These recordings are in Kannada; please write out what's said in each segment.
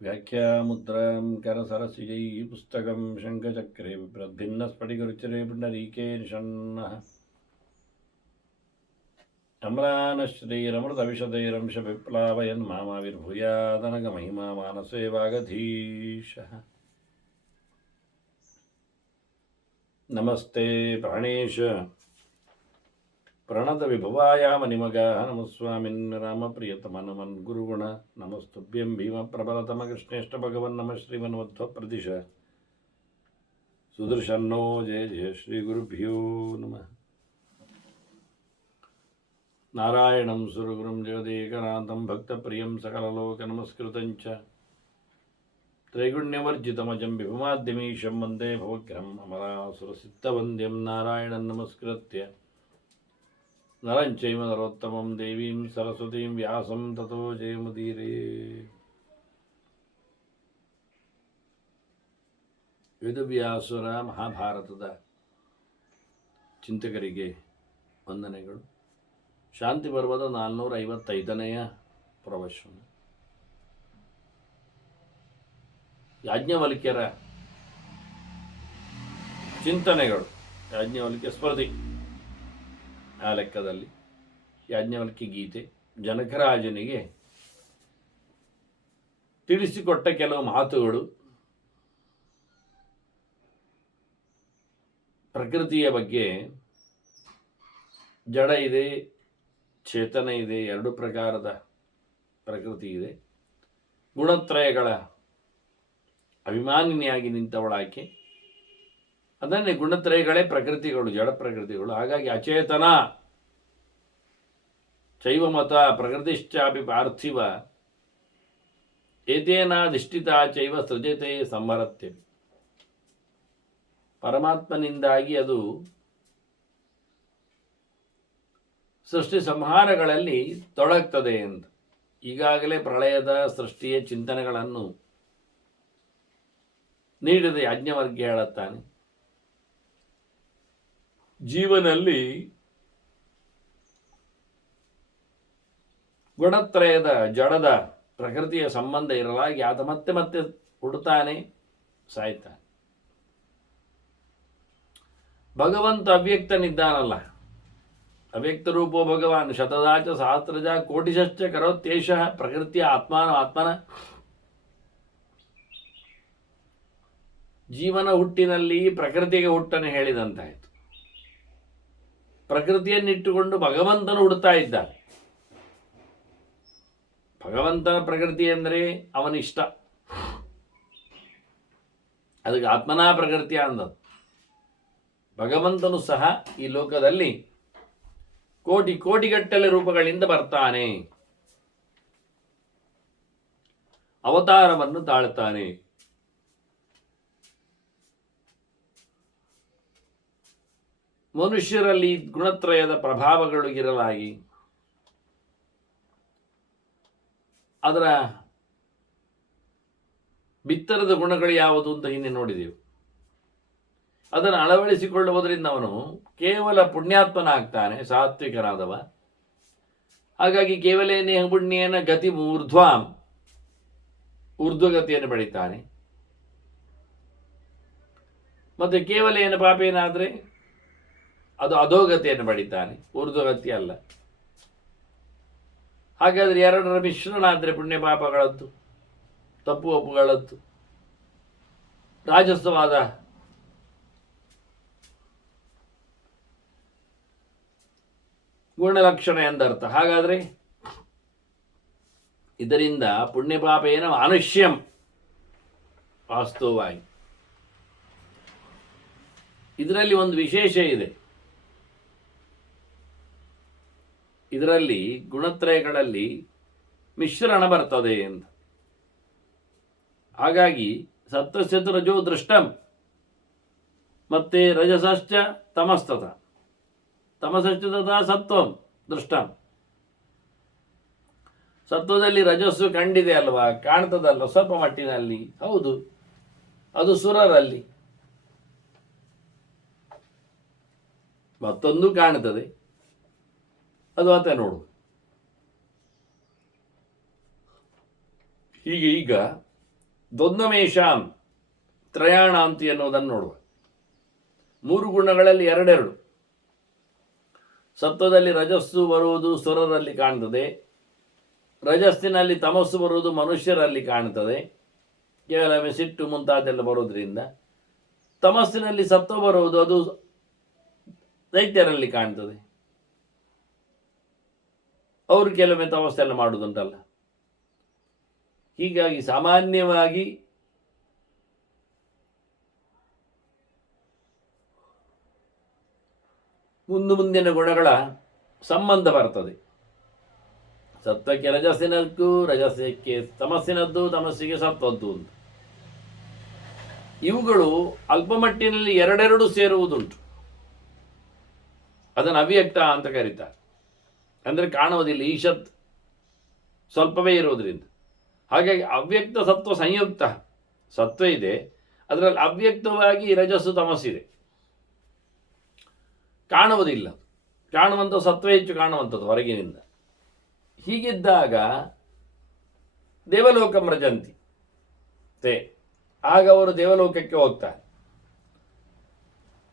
व्याख्यामुद्रां करसरसिजै पुस्तकं शङ्खचक्रे बिभ्रद्भिन्नस्फटिकरुचिरे पुण्डरीके निषण्णः अम्लानश्रीरमृतविशदैरंशविप्लावयन् मामाविर्भूयादनगमहिमा मानसे वागधीशः। नमस्ते प्राणेश प्रणतविभवायामनिमगाः नमस्वामिन् रामप्रियतमनमन् गुरुगुण नमस्तुभ्यं भीमप्रबलतमकृष्णेष्ट भगवन् नमः श्रीमन्वध्वप्रदिश सुदर्शन्नो जय जय श्रीगुरुभ्यो नमः। नारायणं सुरगुरुं जगदेकनाथं भक्तप्रियं सकललोकनमस्कृतं च त्रैगुण्यवर्जितमजं विभुमाद्यमीशं वन्दे भवग्रहम् अमरासुरसिद्धवन्द्यं नारायणं नमस्कृत्य नरं चैव नरोत्तमं देवीं सरस्वतीं व्यासं ततो जयमुदीरे। ವೇದವ್ಯಾಸರ ಮಹಾಭಾರತದ ಚಿಂತಕರಿಗೆ ವಂದನೆಗಳು. ಶಾಂತಿ ಪರ್ವದ 455ನೆಯ ಪ್ರವಚನ. ಯಾಜ್ಞವಲ್ಕ್ಯರ ಚಿಂತನೆಗಳು, ಯಾಜ್ಞವಲ್ಕ್ಯ ಸ್ಮೃತಿ. ಆ ಲೆಕ್ಕದಲ್ಲಿ ಯಾಜ್ಞವಲ್ಕ್ಯ ಗೀತೆ ಜನಕರಾಜನಿಗೆ ತಿಳಿಸಿಕೊಟ್ಟ ಕೆಲವು ಮಾತುಗಳು ಪ್ರಕೃತಿಯ ಬಗ್ಗೆ. ಜಡ ಇದೆ, ಚೇತನ ಇದೆ, ಎರಡು ಪ್ರಕಾರದ ಪ್ರಕೃತಿ ಇದೆ. ಗುಣತ್ರಯಗಳ ಅಭಿಮಾನಿನಿಯಾಗಿ ನಿಂತವಳಾಕೆ. ಅದನ್ನೇ ಗುಣತ್ರಯಗಳೇ ಪ್ರಕೃತಿಗಳು, ಜಡ ಪ್ರಕೃತಿಗಳು. ಹಾಗಾಗಿ ಅಚೇತನ ಚೈವಮತ ಪ್ರಕೃತಿಶ್ಚಾಪಿ ಪಾರ್ಥಿವ ಏತೇನಾಧಿಷ್ಠಿತ ಚೈವ ಸೃಜತೆ ಸಂಹರತ್ಯ. ಪರಮಾತ್ಮನಿಂದಾಗಿ ಅದು ಸೃಷ್ಟಿ ಸಂಹಾರಗಳಲ್ಲಿ ತೊಡಗ್ತದೆ ಅಂತ. ಈಗಾಗಲೇ ಪ್ರಳಯದ ಸೃಷ್ಟಿಯ ಚಿಂತನೆಗಳನ್ನು ನೀಡಿದ ಯಾಜ್ಞವಲ್ಕ್ಯ ಹೇಳುತ್ತಾನೆ. ಜೀವನಲ್ಲಿ ಗುಣತ್ರಯದ ಜಡದ ಪ್ರಕೃತಿಯ ಸಂಬಂಧ ಇರಲಾಗಿ ಆತ ಮತ್ತೆ ಮತ್ತೆ ಹುಡುತಾನೆ, ಸಾಯ್ತಾನೆ. ಭಗವಂತ ಅವ್ಯಕ್ತನಿದ್ದಾನಲ್ಲ, ಅವ್ಯಕ್ತ ರೂಪೋ ಭಗವಾನ್ ಶತದಾಚ ಸಹಸ್ರಜ ಕೋಟಿಶ್ಚ ಕರೋತ್ಯೇಷಃ ಪ್ರಕೃತಿಯ ಆತ್ಮನ ಜೀವನ ಹುಟ್ಟಿನಲ್ಲಿ ಪ್ರಕೃತಿಗೆ ಹುಟ್ಟನ್ನು ಹೇಳಿದಂತಾಯಿತು. ಪ್ರಕೃತಿಯನ್ನಿಟ್ಟುಕೊಂಡು ಭಗವಂತನು ಹುಡ್ತಾ ಇದ್ದಾನೆ. ಭಗವಂತನ ಪ್ರಕೃತಿ ಅಂದರೆ ಅವನಿಷ್ಟ, ಅದಕ್ಕೆ ಆತ್ಮನಾ ಪ್ರಕೃತಿಯ ಅಂದದ್ದು. ಭಗವಂತನು ಸಹ ಈ ಲೋಕದಲ್ಲಿ ಕೋಟಿ ಕೋಟಿಗಟ್ಟಲೆ ರೂಪಗಳಿಂದ ಬರ್ತಾನೆ, ಅವತಾರವನ್ನು ತಾಳ್ತಾನೆ. ಮನುಷ್ಯರಲ್ಲಿ ಗುಣತ್ರಯದ ಪ್ರಭಾವಗಳು ಇರಲಾಗಿ ಅದರ ಬಿತ್ತರದ ಗುಣಗಳು ಯಾವುದು ಅಂತ ಹಿಂದೆ ನೋಡಿದೆವು. ಅದನ್ನು ಅಳವಡಿಸಿಕೊಳ್ಳುವುದರಿಂದ ಅವನು ಕೇವಲ ಪುಣ್ಯಾತ್ಮನಾಗ್ತಾನೆ, ಸಾತ್ವಿಕನಾದವ. ಹಾಗಾಗಿ ಕೇವಲೇನೇ ಪುಣ್ಯೇನ ಗತಿ ಊರ್ಧ್ವಗತಿಯನ್ನು ಪಡಿತಾನೆ. ಮತ್ತು ಕೇವಲೇನ ಪಾಪೇನಾದರೆ ಅದು ಅಧೋಗತಿಯನ್ನು ಪಡಿತಾನೆ, ಊರ್ಧ್ವಗತಿ ಅಲ್ಲ. ಹಾಗಾದರೆ ಎರಡರ ಮಿಶ್ರಣ ಆದರೆ ಪುಣ್ಯ ಪಾಪಗಳದ್ದು, ತಪ್ಪು ಒಪ್ಪುಗಳದ್ದು, ರಾಜಸವಾದ ಗುಣಲಕ್ಷಣ ಎಂದರ್ಥ. ಹಾಗಾದರೆ ಇದರಿಂದ ಪುಣ್ಯ ಪಾಪ ಏನೋ ಅನುಷ್ಯಂ ವಾಸ್ತವವಾಗಿ. ಇದರಲ್ಲಿ ಒಂದು ವಿಶೇಷ ಇದೆ. ಇದರಲ್ಲಿ ಗುಣತ್ರಯಗಳಲ್ಲಿ ಮಿಶ್ರಣ ಬರ್ತದೆ ಅಂತ. ಹಾಗಾಗಿ ಸತ್ವಸ್ಯ ರಜೋ ದೃಷ್ಟಂ ಮತ್ತೆ ರಜಸಶ್ಚ ತಮಸ್ತತ ತಮಸಶ್ಚ ತಥಾ ಸತ್ವಂ ದೃಷ್ಟಂ. ಸತ್ವದಲ್ಲಿ ರಜಸ್ಸು ಕಂಡಿದೆ ಅಲ್ವಾ, ಕಾಣ್ತದಲ್ವ ಸ್ವಲ್ಪ ಮಟ್ಟಿನಲ್ಲಿ. ಹೌದು, ಅದು ಸುರರಲ್ಲಿ. ಮತ್ತೊಂದು ಕಾಣ್ತದೆ, ಅದು ಆತ ನೋಡು. ಹೀಗೆ ಈಗ ದ್ವಂದ್ವಮೇಷಾಂ ತ್ರಯಾಣಾಂತಿ ಎನ್ನುವುದನ್ನು ನೋಡುವ. 3 ಗುಣಗಳಲ್ಲಿ ಎರಡೆರಡು. ಸತ್ವದಲ್ಲಿ ರಜಸ್ಸು ಬರುವುದು ಸುರರಲ್ಲಿ ಕಾಣ್ತದೆ, ರಜಸ್ಸಿನಲ್ಲಿ ತಮಸ್ಸು ಬರುವುದು ಮನುಷ್ಯರಲ್ಲಿ ಕಾಣ್ತದೆ, ಕೇವಲ ಸಿಟ್ಟು ಮುಂತಾದೆಲ್ಲ ಬರೋದ್ರಿಂದ. ತಮಸ್ಸಿನಲ್ಲಿ ಸತ್ವ ಬರುವುದು ಅದು ದೈತ್ಯರಲ್ಲಿ ಕಾಣ್ತದೆ, ಅವರು ಕೆಲವೊಮ್ಮೆ ತಮಸ್ಸೆಲ್ಲ ಮಾಡುವುದುಂಟಲ್ಲ. ಹೀಗಾಗಿ ಸಾಮಾನ್ಯವಾಗಿ ಮುಂದಿನ ಗುಣಗಳ ಸಂಬಂಧ ಬರ್ತದೆ. ಸತ್ವಕ್ಕೆ ರಜಸ್ಸಿನಕ್ಕೂ, ರಜಸ್ಸಕ್ಕೆ ತಮಸ್ಸಿನದ್ದು, ತಮಸ್ಸಿಗೆ ಸತ್ವದ್ದು ಅಂತ. ಇವುಗಳು ಅಲ್ಪಮಟ್ಟಿನಲ್ಲಿ ಎರಡೆರಡು ಸೇರುವುದುಂಟು. ಅದನ್ನು ಅವ್ಯಕ್ತ ಅಂತ ಕರೀತಾರೆ. ಅಂದರೆ ಕಾಣುವುದಿಲ್ಲ, ಈಶತ್ ಸ್ವಲ್ಪವೇ ಇರುವುದರಿಂದ. ಹಾಗಾಗಿ ಅವ್ಯಕ್ತ ಸತ್ವ ಸಂಯುಕ್ತ ಸತ್ವ ಇದೆ, ಅದರಲ್ಲಿ ಅವ್ಯಕ್ತವಾಗಿ ರಜಸ್ಸು ತಮಸ್ಸಿದೆ, ಕಾಣುವುದಿಲ್ಲ. ಕಾಣುವಂಥ ಸತ್ವ ಹೆಚ್ಚು ಕಾಣುವಂಥದ್ದು ಹೊರಗಿನಿಂದ. ಹೀಗಿದ್ದಾಗ ದೇವಲೋಕ ಮೃಜಂತಿ ತೇ, ಆಗ ಅವರು ದೇವಲೋಕಕ್ಕೆ ಹೋಗ್ತಾರೆ.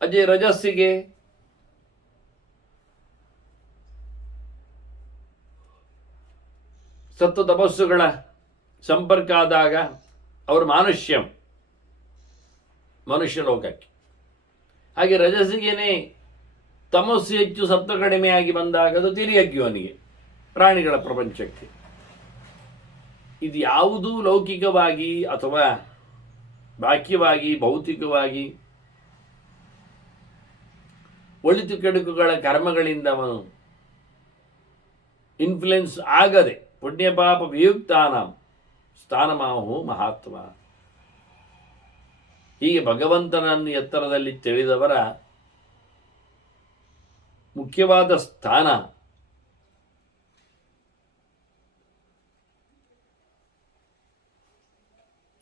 ಅಜಯ್ ರಜಸ್ಸಿಗೆ ಸತ್ವ ತಪಸ್ಸುಗಳ ಸಂಪರ್ಕ ಆದಾಗ ಅವರು ಮನುಷ್ಯ ಲೋಕಕ್ಕೆ. ಹಾಗೆ ರಜಸ್ಸಿಗೇನೆ ತಮಸ್ಸು ಹೆಚ್ಚು ಸತ್ವ ಕಡಿಮೆಯಾಗಿ ಬಂದಾಗ ಅದು ತಿರಿಯಗ್ಯುವನಿಗೆ, ಪ್ರಾಣಿಗಳ ಪ್ರಪಂಚಕ್ಕೆ. ಇದು ಯಾವುದೂ ಲೌಕಿಕವಾಗಿ ಅಥವಾ ಬಾಕ್ಯವಾಗಿ ಭೌತಿಕವಾಗಿ ಒಳಿತು ಕೆಡುಕುಗಳ ಕರ್ಮಗಳಿಂದ ಅವನು ಇನ್ಫ್ಲುಯೆನ್ಸ್ ಆಗದೆ ಪುಣ್ಯ ಪಾಪ ವಿಯುಕ್ತಾನ ಸ್ಥಾನಮಾಹು ಮಹಾತ್ಮ. ಹೀಗೆ ಭಗವಂತನನ್ನು ಎತ್ತರದಲ್ಲಿ ತಿಳಿದವರ ಮುಖ್ಯವಾದ ಸ್ಥಾನ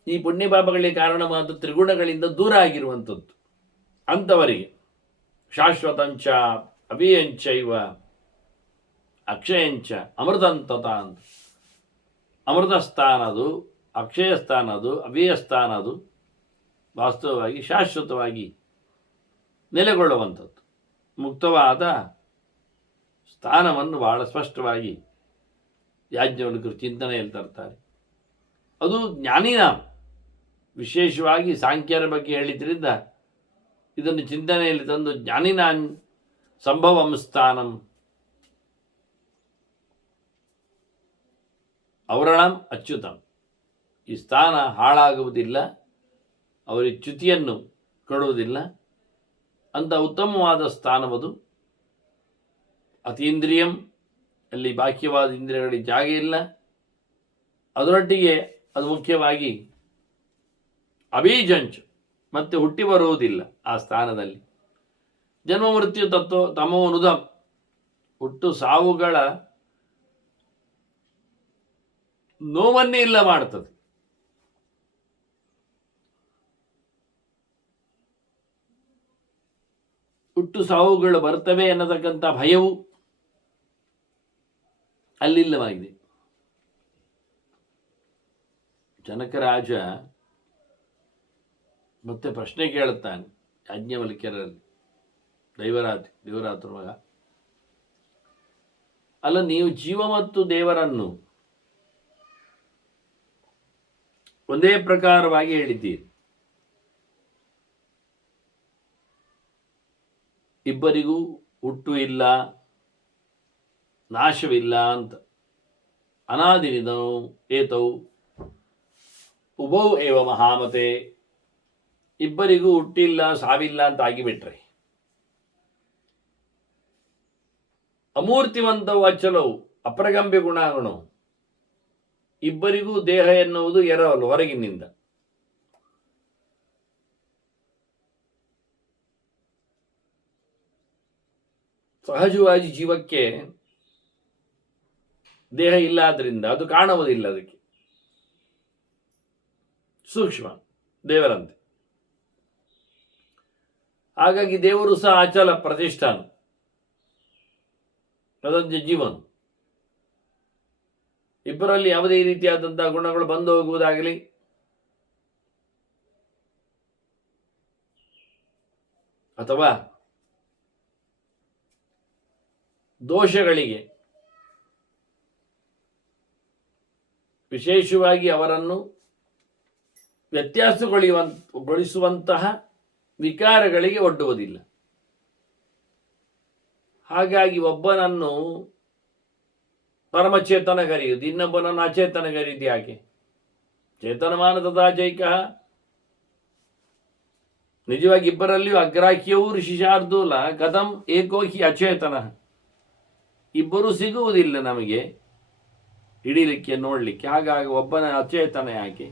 ಈ ಪುಣ್ಯ ಪಾಪಗಳಿಗೆ ಕಾರಣವಾದ ತ್ರಿಗುಣಗಳಿಂದ ದೂರ ಆಗಿರುವಂಥದ್ದು. ಅಂಥವರಿಗೆ ಶಾಶ್ವತಂಚ ಅಭಿಯಂಚೈವ ಅಕ್ಷಯಂಚ ಅಮೃತಂತತ ಅಂತ. ಅಮೃತ ಸ್ಥಾನ ಅದು, ಅಕ್ಷಯ ಸ್ಥಾನ ಅದು, ಅವ್ಯಯ ಸ್ಥಾನ ಅದು, ವಾಸ್ತವವಾಗಿ ಶಾಶ್ವತವಾಗಿ ನೆಲೆಗೊಳ್ಳುವಂಥದ್ದು ಮುಕ್ತವಾದ ಸ್ಥಾನವನ್ನು ಬಹಳ ಸ್ಪಷ್ಟವಾಗಿ ಯಾಜ್ಞವಲ್ಕ್ಯರು ಚಿಂತನೆಯಲ್ಲಿ ತರ್ತಾರೆ. ಅದು ಜ್ಞಾನಿನ, ವಿಶೇಷವಾಗಿ ಸಾಂಖ್ಯರ ಬಗ್ಗೆ ಹೇಳಿದ್ರಿಂದ ಇದನ್ನು ಚಿಂತನೆಯಲ್ಲಿ ತಂದು ಜ್ಞಾನಿನ ಸಂಭವಂ ಸ್ಥಾನಂ ಅವರಣಂ ಅಚ್ಯುತಂ. ಈ ಸ್ಥಾನ ಹಾಳಾಗುವುದಿಲ್ಲ, ಅವರಿಗೆ ಚ್ಯುತಿಯನ್ನು ಕೊಡುವುದಿಲ್ಲ. ಅಂತ ಉತ್ತಮವಾದ ಸ್ಥಾನವದು. ಅತೀಂದ್ರಿಯಂ, ಅಲ್ಲಿ ಬಾಹ್ಯವಾದ ಇಂದ್ರಿಯಗಳಿಗೆ ಜಾಗ ಇಲ್ಲ. ಅದರೊಟ್ಟಿಗೆ ಅದು ಮುಖ್ಯವಾಗಿ ಅಬೀಜಂಚ್, ಮತ್ತೆ ಹುಟ್ಟಿ ಬರುವುದಿಲ್ಲ ಆ ಸ್ಥಾನದಲ್ಲಿ. ಜನ್ಮ ಮೃತ್ಯು ತತ್ವ ತಮೋನುದಂ, ಹುಟ್ಟು ಸಾವುಗಳ ನೋವನ್ನೇ ಇಲ್ಲ ಮಾಡ್ತದೆ. ಹುಟ್ಟು ಸಾವುಗಳು ಬರ್ತವೆ ಅನ್ನತಕ್ಕಂಥ ಭಯವು ಅಲ್ಲಿಲ್ಲವಾಗಿದೆ. ಜನಕರಾಜ ಮತ್ತೆ ಪ್ರಶ್ನೆ ಕೇಳುತ್ತಾನೆ ಯಾಜ್ಞವಲ್ಕ್ಯರಲ್ಲಿ, ದೇವರಾತ್ರ ಮಗ, ಅಲ್ಲ, ನೀವು ಜೀವ ಮತ್ತು ದೇವರನ್ನು ಒಂದೇ ಪ್ರಕಾರವಾಗಿ ಹೇಳಿದ್ದೀರಿ, ಇಬ್ಬರಿಗೂ ಹುಟ್ಟು ಇಲ್ಲ, ನಾಶವಿಲ್ಲ ಅಂತ. ಅನಾದಿನಿಧನೋ ಏತೌ ಉಭೌ ಏವ ಮಹಾಮತೆ, ಇಬ್ಬರಿಗೂ ಹುಟ್ಟಿಲ್ಲ ಸಾವಿಲ್ಲ ಅಂತ ಆಗಿಬಿಟ್ರೆ. ಅಮೂರ್ತಿವಂತವು ಅಚಲವು ಅಪ್ರಗಂಭ್ಯ ಗುಣಗಳು, ಇಬ್ಬರಿಗೂ ದೇಹ ಎನ್ನುವುದು ಎರವಲು ಹೊರಗಿನಿಂದ. ಸಹಜವಾಗಿ ಜೀವಕ್ಕೆ ದೇಹ ಇಲ್ಲ, ಆದ್ರಿಂದ ಅದು ಕಾಣುವುದಿಲ್ಲ. ಅದಕ್ಕೆ ಸೂಕ್ಷ್ಮ ದೇವರಂತೆ. ಹಾಗಾಗಿ ದೇವರು ಸಹ ಅಚಲ ಪ್ರತಿಷ್ಠಾನ, ಅದೊಂದು ಜೀವನ. ಇಬ್ಬರಲ್ಲಿ ಯಾವುದೇ ರೀತಿಯಾದಂತಹ ಗುಣಗಳು ಬಂದು ಹೋಗುವುದಾಗಲಿ, ಅಥವಾ ದೋಷಗಳಿಗೆ ವಿಶೇಷವಾಗಿ ಅವರನ್ನು ವ್ಯತ್ಯಾಸಗೊಳಿಸುವಂತಹ ವಿಕಾರಗಳಿಗೆ ಒಡ್ಡುವುದಿಲ್ಲ. ಹಾಗಾಗಿ ಒಬ್ಬನನ್ನು ಪರಮಚೇತನ ಕರೆಯುವುದು, ಇನ್ನೊಬ್ಬನನ್ನು ಅಚೇತನ ಕರೆಯುವುದು ಯಾಕೆ? ಚೇತನಮಾನ ತಥಾಚೈಕ. ನಿಜವಾಗಿ ಇಬ್ಬರಲ್ಲಿಯೂ ಅಗ್ರಾಹ್ಯವೂ ಋಷಿಶಾರ್ದೂಲ ಕಥಂ ಏಕೋಹಿ ಅಚೇತನ. ಇಬ್ಬರು ಸಿಗುವುದಿಲ್ಲ ನಮಗೆ ಹಿಡಿಲಿಕ್ಕೆ, ನೋಡಲಿಕ್ಕೆ. ಹಾಗಾಗಿ ಒಬ್ಬನ ಅಚೇತನ ಯಾಕೆ?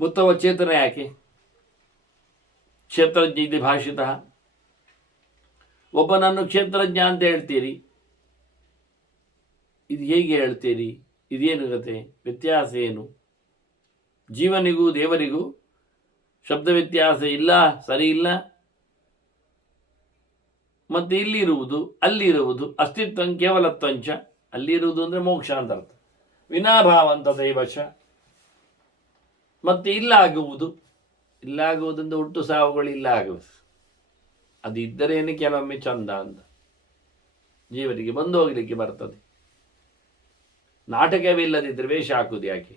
ಮುತ್ತವ ಚೇತನ ಯಾಕೆ? ಕ್ಷೇತ್ರಜ್ಞ ಇದೆ ಭಾಷಿತ. ಒಬ್ಬನನ್ನು ಕ್ಷೇತ್ರಜ್ಞ ಅಂತ ಹೇಳ್ತೀರಿ, ಇದು ಹೇಗೆ ಹೇಳ್ತೀರಿ? ಇದೇನು ಕತೆ? ವ್ಯತ್ಯಾಸ ಏನು? ಜೀವನಿಗೂ ದೇವರಿಗೂ ಶಬ್ದ ವ್ಯತ್ಯಾಸ ಇಲ್ಲ, ಸರಿ ಇಲ್ಲ. ಮತ್ತೆ ಇಲ್ಲಿರುವುದು ಅಲ್ಲಿರುವುದು ಅಸ್ತಿತ್ವ ಕೇವಲತ್ವಂಚ. ಅಲ್ಲಿರುವುದು ಅಂದರೆ ಮೋಕ್ಷ ಅಂತ ಅರ್ಥ. ವಿನಾಭಾವಂತ ದೈವಶ. ಮತ್ತೆ ಇಲ್ಲಾಗುವುದು ಇಲ್ಲಾಗುವುದರಿಂದ ಹುಟ್ಟು ಸಾವುಗಳು ಇಲ್ಲ ಆಗುವುದು. ಅದು ಇದ್ದರೇನೆ ಕೆಲವೊಮ್ಮೆ ಚಂದ ಅಂತ ಜೀವನಿಗೆ ಬಂದು ಹೋಗಲಿಕ್ಕೆ ಬರ್ತದೆ. ನಾಟಕವಿಲ್ಲದಿದ್ದರೆ ವೇಷ ಹಾಕುವುದು ಯಾಕೆ?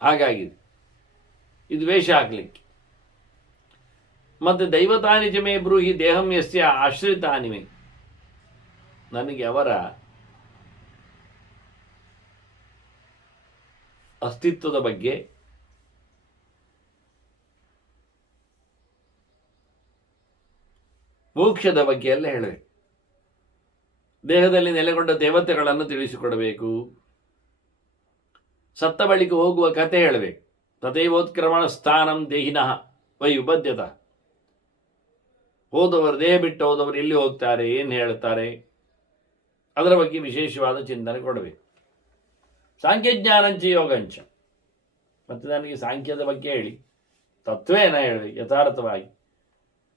ಹಾಗಾಗಿದೆ ಇದು ವೇಷ ಹಾಕಲಿಕ್ಕೆ. ಮತ್ತೆ ದೈವತಾನಿಜಮೇ ಬ್ರೂಹಿ ದೇಹಂ ಯಸ್ಯ ಆಶ್ರಿತಾನಿಮೆ. ನನಗೆ ಅವರ ಅಸ್ತಿತ್ವದ ಬಗ್ಗೆ, ಮೋಕ್ಷದ ಬಗ್ಗೆ ಎಲ್ಲ ಹೇಳಬೇಕು. ದೇಹದಲ್ಲಿ ನೆಲೆಗೊಂಡ ದೇವತೆಗಳನ್ನು ತಿಳಿಸಿಕೊಡಬೇಕು. ಸತ್ತ ಬಳಿಕ ಹೋಗುವ ಕತೆ ಹೇಳಬೇಕು. ತಥೈವೋತ್ಕ್ರಮಣ ಸ್ಥಾನಂ ದೇಹಿನಃ ವೈ ಉಪದ್ಯತ. ಹೋದವರು, ದೇಹ ಬಿಟ್ಟು ಹೋದವರು ಎಲ್ಲಿ ಹೋಗ್ತಾರೆ, ಏನು ಹೇಳ್ತಾರೆ, ಅದರ ಬಗ್ಗೆ ವಿಶೇಷವಾದ ಚಿಂತನೆ ಕೊಡಬೇಕು. ಸಾಂಖ್ಯಜ್ಞಾನಂಚ ಯೋಗಂಚ. ಮತ್ತು ನನಗೆ ಸಾಂಖ್ಯದ ಬಗ್ಗೆ ಹೇಳಿ, ತತ್ವೇನ ಹೇಳಿ ಯಥಾರ್ಥವಾಗಿ.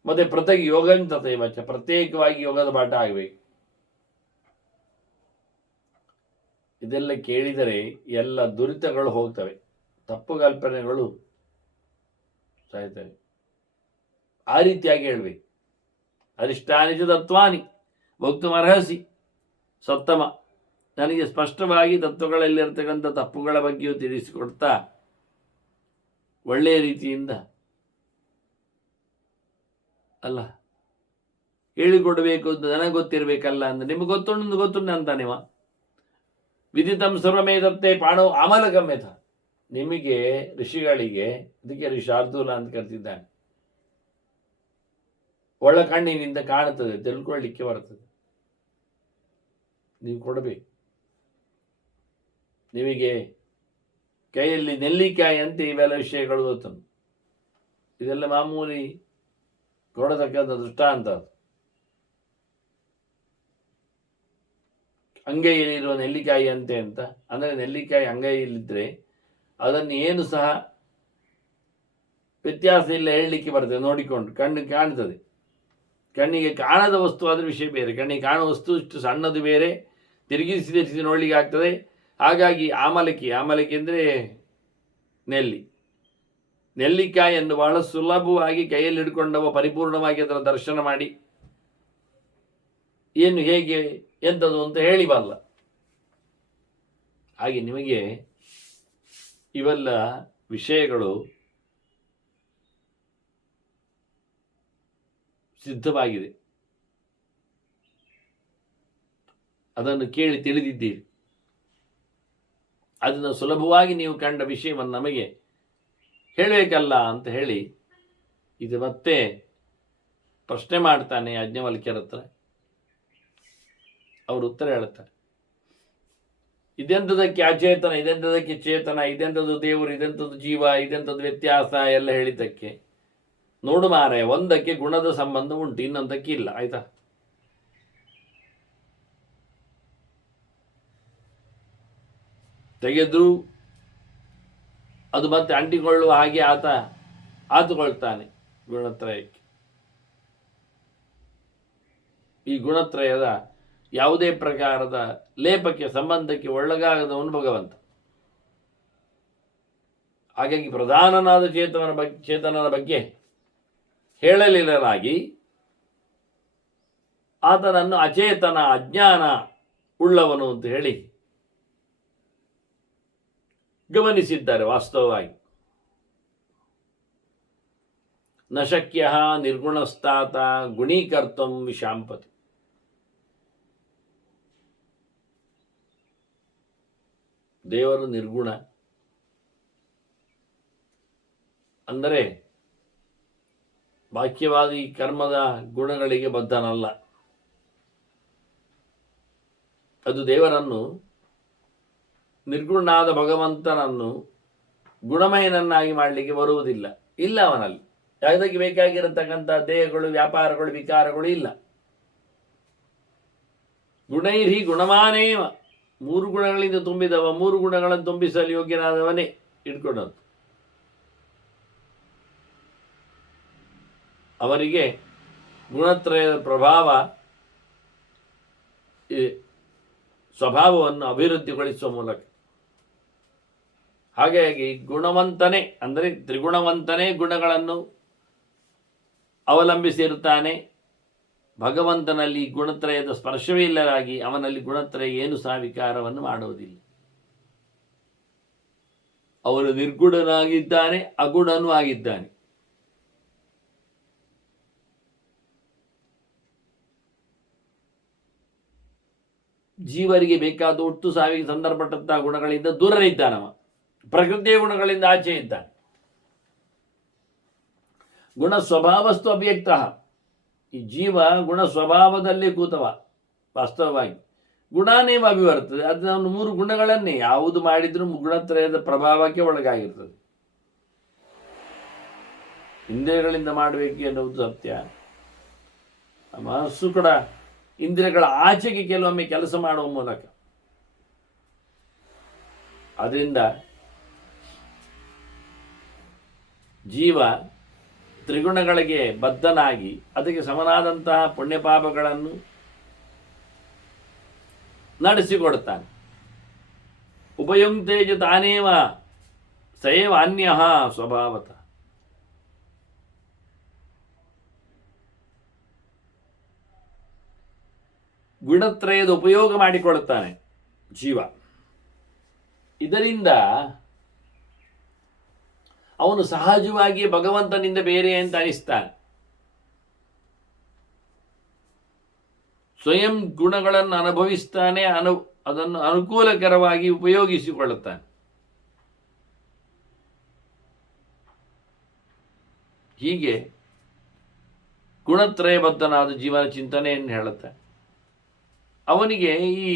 ಮತ್ತೆ ಪ್ರತ್ಯೇಕ ಯೋಗಂಚ ತಥೈವಚ, ಪ್ರತ್ಯೇಕವಾಗಿ ಯೋಗದ ಪಾಠ ಆಗಬೇಕು. ಇದೆಲ್ಲ ಕೇಳಿದರೆ ಎಲ್ಲ ದುರಿತಗಳು ಹೋಗ್ತವೆ, ತಪ್ಪು ಕಲ್ಪನೆಗಳು ಸಾಯ್ತವೆ. ಆ ರೀತಿಯಾಗಿ ಹೇಳಬೇಕು. ಅರಿಷ್ಟಾನಿಜ ತತ್ವಾನಿ ಭೋಕ್ತುಮರ್ಹಸಿ ಸತ್ತಮ. ನನಗೆ ಸ್ಪಷ್ಟವಾಗಿ ತತ್ವಗಳಲ್ಲಿರ್ತಕ್ಕಂಥ ತಪ್ಪುಗಳ ಬಗ್ಗೆಯೂ ತಿಳಿಸಿಕೊಡ್ತಾ ಒಳ್ಳೆಯ ರೀತಿಯಿಂದ ಅಲ್ಲ ಹೇಳಿಕೊಡಬೇಕು ಅಂತ ನನಗೆ ಗೊತ್ತಿರಬೇಕಲ್ಲ ಅಂತ. ನಿಮಗೆ ಗೊತ್ತುಂಡು ಅಂತಾನೆವ. ವಿದಿತಂ ಸರ್ವಮೇದತ್ತೆ ಪಾಣೋ ಅಮಲಗಮ್ಯತ. ನಿಮಗೆ ಋಷಿಗಳಿಗೆ, ಅದಕ್ಕೆ ಋಷಾರ್ದೂಲ ಅಂತ ಕರೆದಿದ್ದಾನೆ, ಒಳ ಕಣ್ಣಿನಿಂದ ಕಾಣುತ್ತದೆ, ತಿಳ್ಕೊಳ್ಳಿಕ್ಕೆ ಬರ್ತದೆ. ನೀವು ಕೊಡಬೇಕು. ನಿಮಗೆ ಕೈಯಲ್ಲಿ ನೆಲ್ಲಿಕಾಯಿ ಅಂತ ಇವೆಲ್ಲ ವಿಷಯಗಳು ಗೊತ್ತು. ಇದೆಲ್ಲ ಮಾಮೂಲಿ ಕೊಡತಕ್ಕಂಥ ದೃಷ್ಟಾಂತ. ಅದು ಅಂಗೈಯಲ್ಲಿರುವ ನೆಲ್ಲಿಕಾಯಿ ಅಂತೆ ಅಂತ. ಅಂದರೆ ನೆಲ್ಲಿಕಾಯಿ ಅಂಗೈಯಲ್ಲಿದ್ದರೆ ಅದನ್ನು ಏನು ಸಹ ವ್ಯತ್ಯಾಸ ಇಲ್ಲ ಹೇಳಲಿಕ್ಕೆ ಬರ್ತದೆ. ನೋಡಿಕೊಂಡು ಕಣ್ಣು ಕಾಣ್ತದೆ. ಕಣ್ಣಿಗೆ ಕಾಣದ ವಸ್ತು ಆದರೂ ವಿಷಯ ಬೇರೆ. ಕಣ್ಣಿಗೆ ಕಾಣುವ ವಸ್ತು ಇಷ್ಟು ಸಣ್ಣದು ಬೇರೆ, ತಿರುಗಿಸಿ ನೋಡಲಿಕ್ಕೆ ಆಗ್ತದೆ. ಹಾಗಾಗಿ ಆಮಲಕಿ ಅಂದರೆ ನೆಲ್ಲಿಕಾಯಿಯನ್ನು ಬಹಳ ಸುಲಭವಾಗಿ ಕೈಯಲ್ಲಿ ಹಿಡ್ಕೊಂಡವ ಪರಿಪೂರ್ಣವಾಗಿ ಅದರ ದರ್ಶನ ಮಾಡಿ ಏನು ಹೇಗೆ ಎಂಥದ್ದು ಅಂತ ಹೇಳಿ ಬರಲ್ಲ. ಹಾಗೆ ನಿಮಗೆ ಇವೆಲ್ಲ ವಿಷಯಗಳು ಸಿದ್ಧವಾಗಿದೆ. ಅದನ್ನು ಕೇಳಿ ತಿಳಿದಿದ್ದೀರಿ. ಅದನ್ನು ಸುಲಭವಾಗಿ ನೀವು ಕಂಡ ವಿಷಯವನ್ನು ನಮಗೆ ಹೇಳಬೇಕಲ್ಲ ಅಂತ ಹೇಳಿ ಇದು ಮತ್ತೆ ಪ್ರಶ್ನೆ ಮಾಡ್ತಾನೆ ಯಾಜ್ಞವಲ್ಕ್ಯರ ಹತ್ರ. ಅವರು ಉತ್ತರ ಹೇಳ್ತಾರೆ. ಇದೆಂಥದಕ್ಕೆ ಅಚೇತನ, ಇದೆಂಥದಕ್ಕೆ ಚೇತನ, ಇದೆಂಥದ್ದು ದೇವರು, ಇದೆಂಥದ್ದು ಜೀವ, ಇದೆಂಥದ್ದು ವ್ಯತ್ಯಾಸ ಎಲ್ಲ ಹೇಳಿದ್ದಕ್ಕೆ ನೋಡು ಮಾರೆ, ಒಂದಕ್ಕೆ ಗುಣದ ಸಂಬಂಧ ಉಂಟು, ಇನ್ನೊಂದಕ್ಕೆ ಇಲ್ಲ. ಆಯ್ತಾ? ತೆಗೆದ್ರು ಅದು ಮತ್ತೆ ಅಂಟಿಕೊಳ್ಳುವ ಹಾಗೆ ಆತುಕೊಳ್ತಾನೆ ಗುಣತ್ರಯಕ್ಕೆ. ಈ ಗುಣತ್ರಯದ ಯಾವುದೇ ಪ್ರಕಾರದ ಲೇಪಕ್ಕೆ ಸಂಬಂಧಕ್ಕೆ ಒಳಗಾಗದವನು ಭಗವಂತ. ಹಾಗಾಗಿ ಪ್ರಧಾನನಾದ ಚೇತನನ ಬಗ್ಗೆ ಹೇಳಲಿಲ್ಲರಾಗಿ ಆತನನ್ನು ಅಚೇತನ, ಅಜ್ಞಾನ ಉಳ್ಳವನು ಅಂತ ಹೇಳಿ ಗಮನಿಸಿದ್ದಾರೆ. ವಾಸ್ತವವಾಗಿ ನ ಶಕ್ಯ ನಿರ್ಗುಣಸ್ತಾತ ಗುಣೀಕರ್ತಂ ವಿಷಾಂಪತಿ. ದೇವರು ನಿರ್ಗುಣ ಅಂದರೆ ಬಾಹ್ಯವಾದಿ ಕರ್ಮದ ಗುಣಗಳಿಗೆ ಬದ್ಧನಲ್ಲ. ಅದು ದೇವರನ್ನು, ನಿರ್ಗುಣನಾದ ಭಗವಂತನನ್ನು ಗುಣಮಯನನ್ನಾಗಿ ಮಾಡಲಿಕ್ಕೆ ಬರುವುದಿಲ್ಲ. ಇಲ್ಲ ಅವನಲ್ಲಿ ಯಾವುದಕ್ಕೆ ಬೇಕಾಗಿರತಕ್ಕಂಥ ದೇಹಗಳು, ವ್ಯಾಪಾರಗಳು, ವಿಕಾರಗಳು ಇಲ್ಲ. ಗುಣೈರ್ಹಿ ಗುಣಮಾನೇವ, 3 ಗುಣಗಳಿಂದ ತುಂಬಿದವ, 3 ಗುಣಗಳನ್ನು ತುಂಬಿಸಲು ಯೋಗ್ಯನಾದವನೇ ಇಟ್ಕೊಂಡದ್ದು. ಅವರಿಗೆ ಗುಣತ್ರಯದ ಪ್ರಭಾವ ಸ್ವಭಾವವನ್ನು ಅಭಿವೃದ್ಧಿಗೊಳಿಸುವ ಮೂಲಕ. ಹಾಗಾಗಿ ಗುಣವಂತನೇ ಅಂದರೆ ತ್ರಿಗುಣವಂತನೇ ಗುಣಗಳನ್ನು ಅವಲಂಬಿಸಿರುತ್ತಾನೆ. ಭಗವಂತನಲ್ಲಿ ಗುಣತ್ರಯದ ಸ್ಪರ್ಶವೇ ಇಲ್ಲದಾಗಿ ಅವನಲ್ಲಿ ಗುಣತ್ರಯ ಏನು ಸಹ ವಿಕಾರವನ್ನು ಮಾಡುವುದಿಲ್ಲ. ಅವನು ನಿರ್ಗುಣನಾಗಿದ್ದಾನೆ, ಅಗುಣನೂ ಆಗಿದ್ದಾನೆ. ಜೀವರಿಗೆ ಬೇಕಾದ ಹುಟ್ಟು ಸಾವಿಗೆ ಸಂದರ್ಭಪಟ್ಟಂತಹ ಗುಣಗಳಿಂದ ದೂರನಿದ್ದಾನವ. ಪ್ರಕೃತಿಯ ಗುಣಗಳಿಂದ ಆಚೆ ಇದ್ದಾನೆ. ಗುಣ ಸ್ವಭಾವಸ್ತು ಅವ್ಯಕ್ತ. ಈ ಜೀವ ಗುಣ ಸ್ವಭಾವದಲ್ಲೇ ಕೂತವ. ವಾಸ್ತವವಾಗಿ ಗುಣನೇವ ಅಭಿವರ್ತದೆ. ಅದು ನಾವು 3 ಗುಣಗಳನ್ನೇ ಯಾವುದು ಮಾಡಿದ್ರೂ ಗುಣತ್ರಯದ ಪ್ರಭಾವಕ್ಕೆ ಒಳಗಾಗಿರ್ತದೆ. ಇಂದ್ರಿಯಗಳಿಂದ ಮಾಡಬೇಕು ಎನ್ನುವುದು ಸತ್ಯ. ಮನಸ್ಸು ಕೂಡ ಇಂದ್ರಿಯಗಳ ಆಚೆಗೆ ಕೆಲವೊಮ್ಮೆ ಕೆಲಸ ಮಾಡುವ ಮೂಲಕ. ಅದರಿಂದ ಜೀವ ತ್ರಿಗುಣಗಳಿಗೆ ಬದ್ಧನಾಗಿ ಅದಕ್ಕೆ ಸಮನಾದಂತಹ ಪುಣ್ಯಪಾಪಗಳನ್ನು ನಡೆಸಿಕೊಡುತ್ತಾನೆ. ಉಪಯುಕ್ತೇಜ ತಾನೇವ ಸಯೇವ ಅನ್ಯ ಸ್ವಭಾವತಃ. ಗುಣತ್ರಯದ ಉಪಯೋಗ ಮಾಡಿಕೊಳ್ಳುತ್ತಾನೆ ಜೀವ. ಇದರಿಂದ ಅವನು ಸಹಜವಾಗಿ ಭಗವಂತನಿಂದ ಬೇರೆ ಅಂತ ಅನಿಸ್ತಾನೆ. ಸ್ವಯಂ ಗುಣಗಳನ್ನು ಅನುಭವಿಸ್ತಾನೆ, ಅದನ್ನು ಅನುಕೂಲಕರವಾಗಿ ಉಪಯೋಗಿಸಿಕೊಳ್ಳುತ್ತಾನೆ. ಹೀಗೆ ಗುಣತ್ರಯಬದ್ಧನಾದ ಜೀವನ ಚಿಂತನೆಯನ್ನು ಹೇಳುತ್ತೆ. ಅವನಿಗೆ ಈ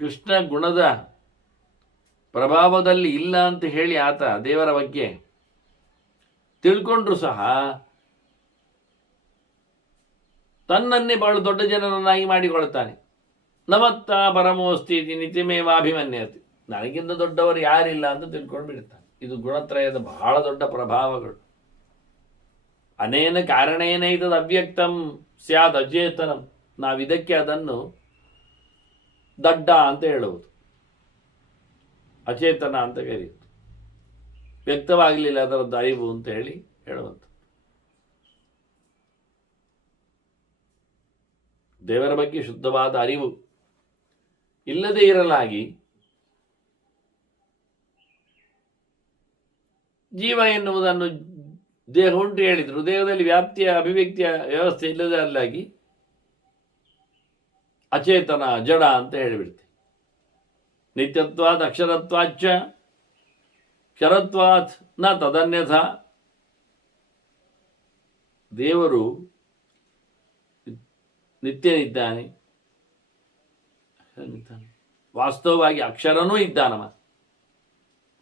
ಕೃಷ್ಣ ಗುಣದ ಪ್ರಭಾವದಲ್ಲಿ ಇಲ್ಲ ಅಂತ ಹೇಳಿ ಆತ ದೇವರ ಬಗ್ಗೆ ತಿಳ್ಕೊಂಡ್ರು ಸಹ ತನ್ನನ್ನೇ ಬಹಳ ದೊಡ್ಡ ಜನರನ್ನಾಗಿ ಮಾಡಿಕೊಳ್ತಾನೆ. ನಮತ್ತ ಪರಮೋಸ್ತಿ ನಿತಿಮೇವಾಭಿಮನ್ಯತೆ. ನನಗಿಂತ ದೊಡ್ಡವರು ಯಾರಿಲ್ಲ ಅಂತ ತಿಳ್ಕೊಂಡು ಬಿಡ್ತಾನೆ. ಇದು ಗುಣತ್ರಯದ ಬಹಳ ದೊಡ್ಡ ಪ್ರಭಾವಗಳು. ಅನೇನ ಕಾರಣೇನ ಇದದು ಅವ್ಯಕ್ತಂ ಸ್ಯಾದ್ ಅಚೇತನಂ. ನಾವಿದಕ್ಕೆ ಅದನ್ನು ದಡ್ಡ ಅಂತ ಹೇಳುವುದು, ಅಚೇತನ ಅಂತ ಕರೆಯುವುದು. ವ್ಯಕ್ತವಾಗಲಿಲ್ಲ ಅದರದ್ದು ಅರಿವು ಅಂತ ಹೇಳಿ ಹೇಳುವಂಥ. ದೇವರ ಬಗ್ಗೆ ಶುದ್ಧವಾದ ಅರಿವು ಇಲ್ಲದೇ ಇರಲಾಗಿ ಜೀವ ಎನ್ನುವುದನ್ನು ದೇಹ ಉಂಟು ಹೇಳಿದರು. ದೇಹದಲ್ಲಿ ವ್ಯಾಪ್ತಿಯ ಅಭಿವ್ಯಕ್ತಿಯ ವ್ಯವಸ್ಥೆ ಇಲ್ಲದೆ ಅಲ್ಲಾಗಿ ಅಚೇತನ, ಜಡ ಅಂತ ಹೇಳಿಬಿಡ್ತೀವಿ. ನಿತ್ಯತ್ವಾತ್ ಅಕ್ಷರತ್ವಾಚ್ಚ ಕ್ಷರತ್ವಾತ್ ನ ತದನ್ಯಥ. ದೇವರು ನಿತ್ಯನಿದ್ದಾನೆ, ವಾಸ್ತವವಾಗಿ ಅಕ್ಷರನೂ ಇದ್ದಾನವ.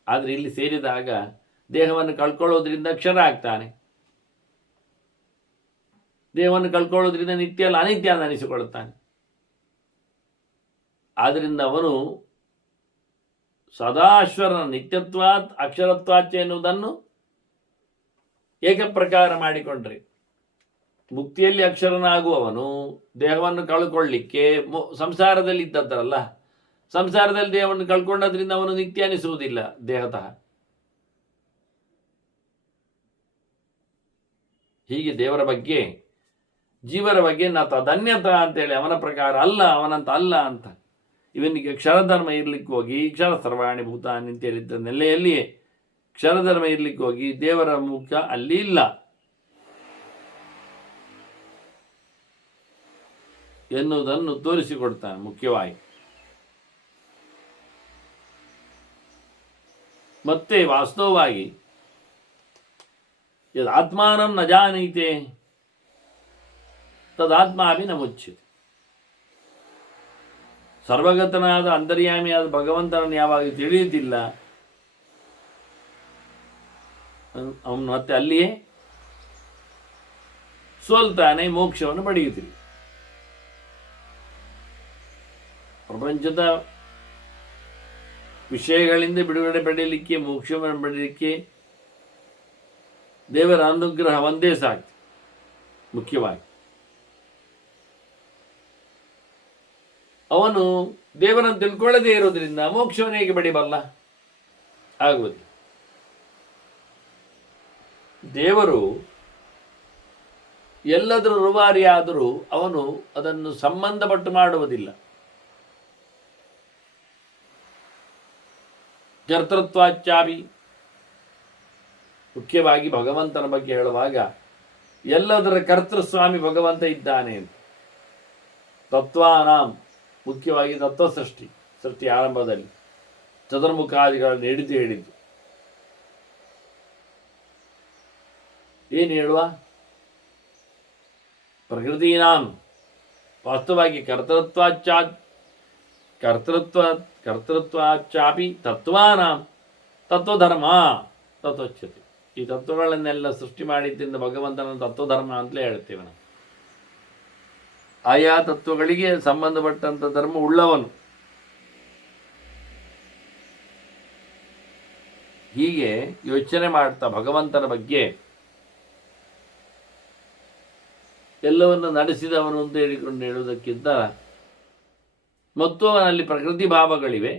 ಆದರೆ ಇಲ್ಲಿ ಸೇರಿದಾಗ ದೇಹವನ್ನು ಕಳ್ಕೊಳ್ಳೋದ್ರಿಂದ ಅಕ್ಷರ ಆಗ್ತಾನೆ. ದೇಹವನ್ನು ಕಳ್ಕೊಳ್ಳೋದ್ರಿಂದ ನಿತ್ಯ ಅಲ್ಲ ಅನಿತ್ಯ ಅಂತ ಅನಿಸಿಕೊಳ್ಳುತ್ತಾನೆ. ಆದ್ದರಿಂದ ಅವನು ಸದಾಶ್ವರನ ನಿತ್ಯತ್ವಾತ್ ಅಕ್ಷರತ್ವಾಚ ಎನ್ನುವುದನ್ನು ಏಕಪ್ರಕಾರ ಮಾಡಿಕೊಂಡ್ರೆ ಮುಕ್ತಿಯಲ್ಲಿ ಅಕ್ಷರನಾಗುವವನು ದೇಹವನ್ನು ಕಳ್ಕೊಳ್ಳಿಕ್ಕೆ ಸಂಸಾರದಲ್ಲಿ ಇದ್ದದ್ದರಲ್ಲ, ಸಂಸಾರದಲ್ಲಿ ದೇಹವನ್ನು ಕಳ್ಕೊಂಡದ್ರಿಂದ ಅವನು ನಿತ್ಯ ಅನಿಸುವುದಿಲ್ಲ ದೇಹತಃ. ಹೀಗೆ ದೇವರ ಬಗ್ಗೆ, ಜೀವರ ಬಗ್ಗೆ ನಾ ತದನ್ಯತ ಅಂತೇಳಿ ಅವನ ಪ್ರಕಾರ ಅಲ್ಲ, ಅವನಂತ ಅಲ್ಲ ಅಂತ. ಇವನಿಗೆ ಕ್ಷರಧರ್ಮ ಇರ್ಲಿಕ್ಕೆ ಹೋಗಿ ಕ್ಷರ ಸರ್ವಾಣಿ ಭೂತಾನಿ ಅಂತ ಹೇಳಿದ್ದ ನೆಲೆಯಲ್ಲಿಯೇ ಕ್ಷರಧರ್ಮ ಇರ್ಲಿಕ್ಕೆ ಹೋಗಿ ದೇವರ ಮುಖ ಅಲ್ಲಿ ಇಲ್ಲ ಎನ್ನುವುದನ್ನು ತೋರಿಸಿಕೊಡ್ತಾನೆ ಮುಖ್ಯವಾಗಿ. ಮತ್ತೆ ವಾಸ್ತವವಾಗಿ ಯದಾತ್ಮಾನಂ ನ ಜಾನೀತೆ ತದಾತ್ಮಾಭಿ ನ ಮುಚ್ಯತೆ. ಸರ್ವಗತನಾದ ಅಂತರ್ಯಾಮಿಯಾದ ಭಗವಂತನನ್ನು ಯಾವಾಗ ತಿಳಿಯುತ್ತಿಲ್ಲ ಅವನು ಮತ್ತೆ ಅಲ್ಲಿಯೇ ಸೋಲ್ತಾನೆ, ಮೋಕ್ಷವನ್ನು ಪಡೆಯುತ್ತಿಲ್ಲ. ಪ್ರಪಂಚದ ವಿಷಯಗಳಿಂದ ಬಿಡುಗಡೆ ಪಡೆಯಲಿಕ್ಕೆ, ಮೋಕ್ಷವನ್ನು ಪಡೆಯಲಿಕ್ಕೆ ದೇವರ ಅನುಗ್ರಹ ಒಂದೇ ಸಾಕು ಮುಖ್ಯವಾಗಿ. ಅವನು ದೇವರನ್ನು ತಿಳ್ಕೊಳ್ಳದೇ ಇರೋದ್ರಿಂದ ಮೋಕ್ಷವನ್ನು ಹೇಗೆ ಪಡೆಯಬಲ್ಲ? ಆಗುವುದು. ದೇವರು ಎಲ್ಲದರ ರೂವಾರಿಯಾದರೂ ಅವನು ಅದನ್ನು ಸಂಬಂಧಪಟ್ಟು ಮಾಡುವುದಿಲ್ಲ. ಕರ್ತೃತ್ವಾಚಾಪಿ, ಮುಖ್ಯವಾಗಿ ಭಗವಂತನ ಬಗ್ಗೆ ಹೇಳುವಾಗ ಎಲ್ಲದರ ಕರ್ತೃಸ್ವಾಮಿ ಭಗವಂತ ಇದ್ದಾನೆ ಅಂತ. ತತ್ವಾನಾಂ, ಮುಖ್ಯವಾಗಿ ತತ್ವ ಸೃಷ್ಟಿ ಆರಂಭದಲ್ಲಿ ಚತುರ್ಮುಖಾದಿಗಳನ್ನು ಹೇಳಿದ್ದು ಏನು ಹೇಳುವ? ಪ್ರಕೃತೀನಾಂ, ವಾಸ್ತವವಾಗಿ ಕರ್ತೃತ್ವಾಚಾಪಿ ತತ್ವಾನಾಂ ತತ್ವಧರ್ಮ ತತ್ವಚ್ಯತೆ. ಈ ತತ್ವಗಳನ್ನೆಲ್ಲ ಸೃಷ್ಟಿ ಮಾಡಿದ್ದರಿಂದ ಭಗವಂತನ ತತ್ವಧರ್ಮ ಅಂತಲೇ ಹೇಳ್ತೇವೆ ನಾವು. ಆಯಾ ತತ್ವಗಳಿಗೆ ಸಂಬಂಧಪಟ್ಟಂಥ ಧರ್ಮ ಉಳ್ಳವನು. ಹೀಗೆ ಯೋಚನೆ ಮಾಡ್ತಾ ಭಗವಂತನ ಬಗ್ಗೆ ಎಲ್ಲವನ್ನು ನಡೆಸಿದವನು ಅಂತ ಹೇಳಿಕೊಂಡು ಹೇಳುವುದಕ್ಕಿಂತ ಮತ್ತು ಅವನಲ್ಲಿ ಪ್ರಕೃತಿ ಭಾವಗಳಿವೆ.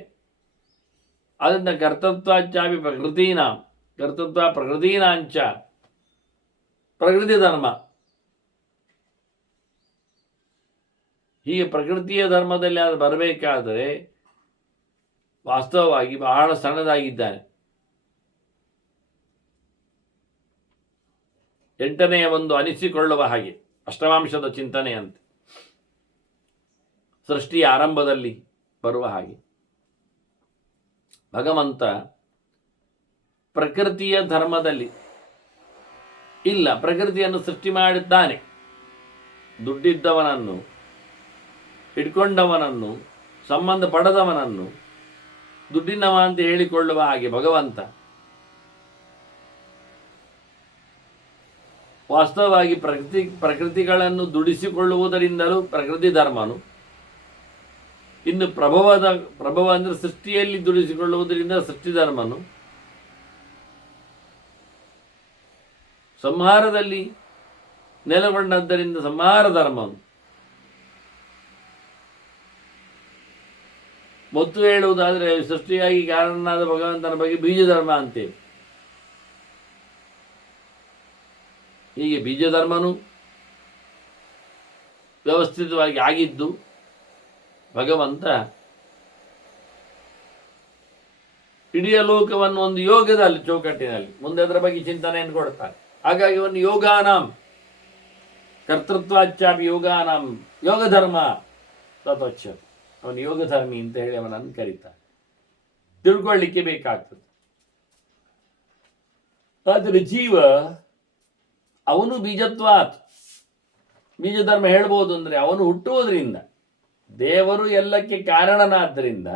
ಅದರಿಂದ ಕರ್ತೃತ್ವಾಚಾಪಿ ಪ್ರಕೃತೀನಾಂಚ ಪ್ರಕೃತಿ ಧರ್ಮ. ಹೀಗೆ ಪ್ರಕೃತಿಯ ಧರ್ಮದಲ್ಲಿ ಅದು ಬರಬೇಕಾದರೆ ವಾಸ್ತವವಾಗಿ ಬಹಳ ಸಣ್ಣದಾಗಿದ್ದಾನೆ. 8ನೇ ಒಂದು ಅನಿಸಿಕೊಳ್ಳುವ ಹಾಗೆ ಅಷ್ಟಮಾಂಶದ ಚಿಂತನೆ ಅಂತ ಸೃಷ್ಟಿಯ ಆರಂಭದಲ್ಲಿ ಬರುವ ಹಾಗೆ ಭಗವಂತ ಪ್ರಕೃತಿಯ ಧರ್ಮದಲ್ಲಿ ಇಲ್ಲ, ಪ್ರಕೃತಿಯನ್ನು ಸೃಷ್ಟಿ ಮಾಡಿದ್ದಾನೆ. ದುಡ್ಡಿದ್ದವನನ್ನು, ಇಟ್ಕೊಂಡವನನ್ನು, ಸಂಬಂಧ ಪಡೆದವನನ್ನು ದುಡ್ಡಿನವ ಅಂತ ಹೇಳಿಕೊಳ್ಳುವ ಹಾಗೆ ಭಗವಂತ ವಾಸ್ತವವಾಗಿ ಪ್ರಕೃತಿಗಳನ್ನು ದುಡಿಸಿಕೊಳ್ಳುವುದರಿಂದಲೂ ಪ್ರಕೃತಿ ಧರ್ಮನು, ಇನ್ನು ಪ್ರಭವ ಅಂದರೆ ಸೃಷ್ಟಿಯಲ್ಲಿ ದುಡಿಸಿಕೊಳ್ಳುವುದರಿಂದ ಸೃಷ್ಟಿ ಧರ್ಮನು, ಸಂಹಾರದಲ್ಲಿ ನೆಲೆಗೊಂಡದ್ದರಿಂದ ಸಂಹಾರ ಧರ್ಮನು, ಮತ್ತು ಹೇಳುವುದಾದರೆ ಸೃಷ್ಟಿಯಾಗಿ ಕಾರಣನಾದ ಭಗವಂತನ ಬಗ್ಗೆ ಬೀಜ ಧರ್ಮ ಅಂತೇವೆ. ಹೀಗೆ ಬೀಜ ಧರ್ಮನು ವ್ಯವಸ್ಥಿತವಾಗಿ ಆಗಿದ್ದು ಭಗವಂತ ಇಡೀ ಲೋಕವನ್ನು ಒಂದು ಯೋಗದಲ್ಲಿ ಚೌಕಟ್ಟಿನಲ್ಲಿ ಮುಂದೆ ಅದರ ಬಗ್ಗೆ ಚಿಂತನೆಯನ್ನು ಕೊಡ್ತಾರೆ. ಹಾಗಾಗಿ ಒಂದು ಯೋಗಾನಾಂ ಕರ್ತೃತ್ವಾಚಾಪಿ ಯೋಗಾನಾಂ ಯೋಗ ಧರ್ಮ ತತ್ವಚ್ಛ, ಅವನು ಯೋಗಧರ್ಮಿ ಅಂತ ಹೇಳಿ ಅವನನ್ನು ಕರೀತಾರೆ. ತಿಳ್ಕೊಳ್ಳಿಕ್ಕೆ ಬೇಕಾಗ್ತದೆ. ಆದರೆ ಜೀವ ಅವನು ಬೀಜತ್ವಾತ್, ಬೀಜ ಧರ್ಮ ಹೇಳ್ಬೋದು ಅಂದರೆ ಅವನು ಹುಟ್ಟುವುದರಿಂದ, ದೇವರು ಎಲ್ಲಕ್ಕೆ ಕಾರಣನಾದ್ದರಿಂದ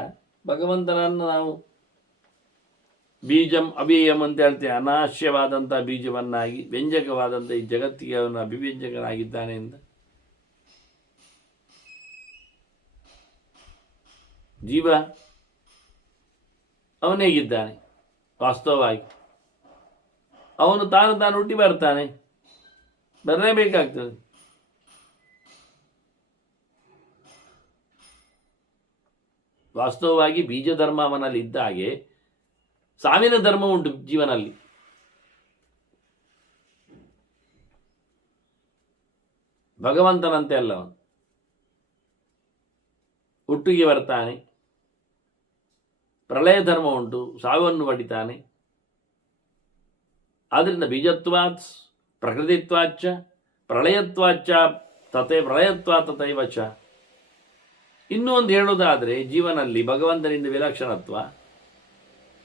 ಭಗವಂತನನ್ನು ನಾವು ಬೀಜಂ ಅಭಿಯಂ ಅಂತ ಹೇಳ್ತೇವೆ. ಅನಾಶ್ಯವಾದಂಥ ಬೀಜವನ್ನಾಗಿ ವ್ಯಂಜಕವಾದಂಥ ಈ ಜಗತ್ತಿಗೆ ಅವನು ಅಭಿವ್ಯಂಜಕನಾಗಿದ್ದಾನೆ ಅಂತ. ಜೀವ ಅವನೇಗಿದ್ದಾನೆ ವಾಸ್ತವವಾಗಿ. ಅವನು ತಾನು ಹುಟ್ಟಿ ಬರ್ತಾನೆ, ಬರಲೇಬೇಕಾಗ್ತದೆ. ವಾಸ್ತವವಾಗಿ ಬೀಜ ಧರ್ಮ ಅವನಲ್ಲಿ ಇದ್ದ ಹಾಗೆ ಸಾವಿನ ಧರ್ಮ ಉಂಟು ಜೀವನಲ್ಲಿ. ಭಗವಂತನಂತೆ ಅಲ್ಲ, ಅವನು ಹುಟ್ಟಿಗೆ ಬರ್ತಾನೆ, ಪ್ರಳಯ ಧರ್ಮ ಉಂಟು, ಸಾವನ್ನು ಪಡಿತಾನೆ. ಆದ್ದರಿಂದ ಬೀಜತ್ವಾತ್ ಪ್ರಕೃತಿತ್ವಾಚ್ಚ ಪ್ರಳಯತ್ವಾಚ್ಚ ಪ್ರಳಯತ್ವಾ ತಥೈವಚ. ಇನ್ನೂ ಒಂದು ಹೇಳೋದಾದರೆ ಜೀವನಲ್ಲಿ ಭಗವಂತನಿಂದ ವಿಲಕ್ಷಣತ್ವ.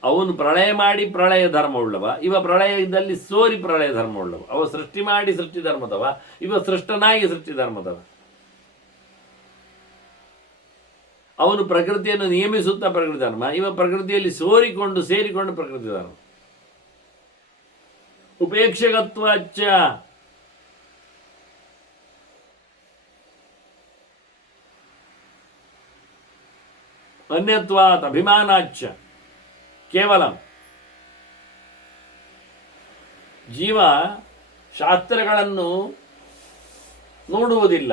ಅವನು ಪ್ರಳಯ ಮಾಡಿ ಪ್ರಳಯ ಧರ್ಮ ಉಳ್ಳವ, ಇವ ಪ್ರಳಯದಲ್ಲಿ ಸೋರಿ ಪ್ರಳಯ ಧರ್ಮ ಉಳ್ಳವ. ಅವ ಸೃಷ್ಟಿ ಮಾಡಿ ಸೃಷ್ಟಿ ಧರ್ಮದವ, ಇವ ಸೃಷ್ಟನಾಗಿ ಸೃಷ್ಟಿ ಧರ್ಮದವ. ಅವನು ಪ್ರಕೃತಿಯನ್ನು ನಿಯಮಿಸುತ್ತಾ ಪ್ರಕೃತಿ ಧರ್ಮ, ಇವ ಪ್ರಕೃತಿಯಲ್ಲಿ ಸೇರಿಕೊಂಡು ಪ್ರಕೃತಿ ಧರ್ಮ. ಉಪೇಕ್ಷಕತ್ವಾಚ್ಚ ಅನ್ಯತ್ವಾತ್ ಅಭಿಮಾನಾಚ್ಚ. ಕೇವಲ ಜೀವ ಶಾಸ್ತ್ರಗಳನ್ನು ನೋಡುವುದಿಲ್ಲ,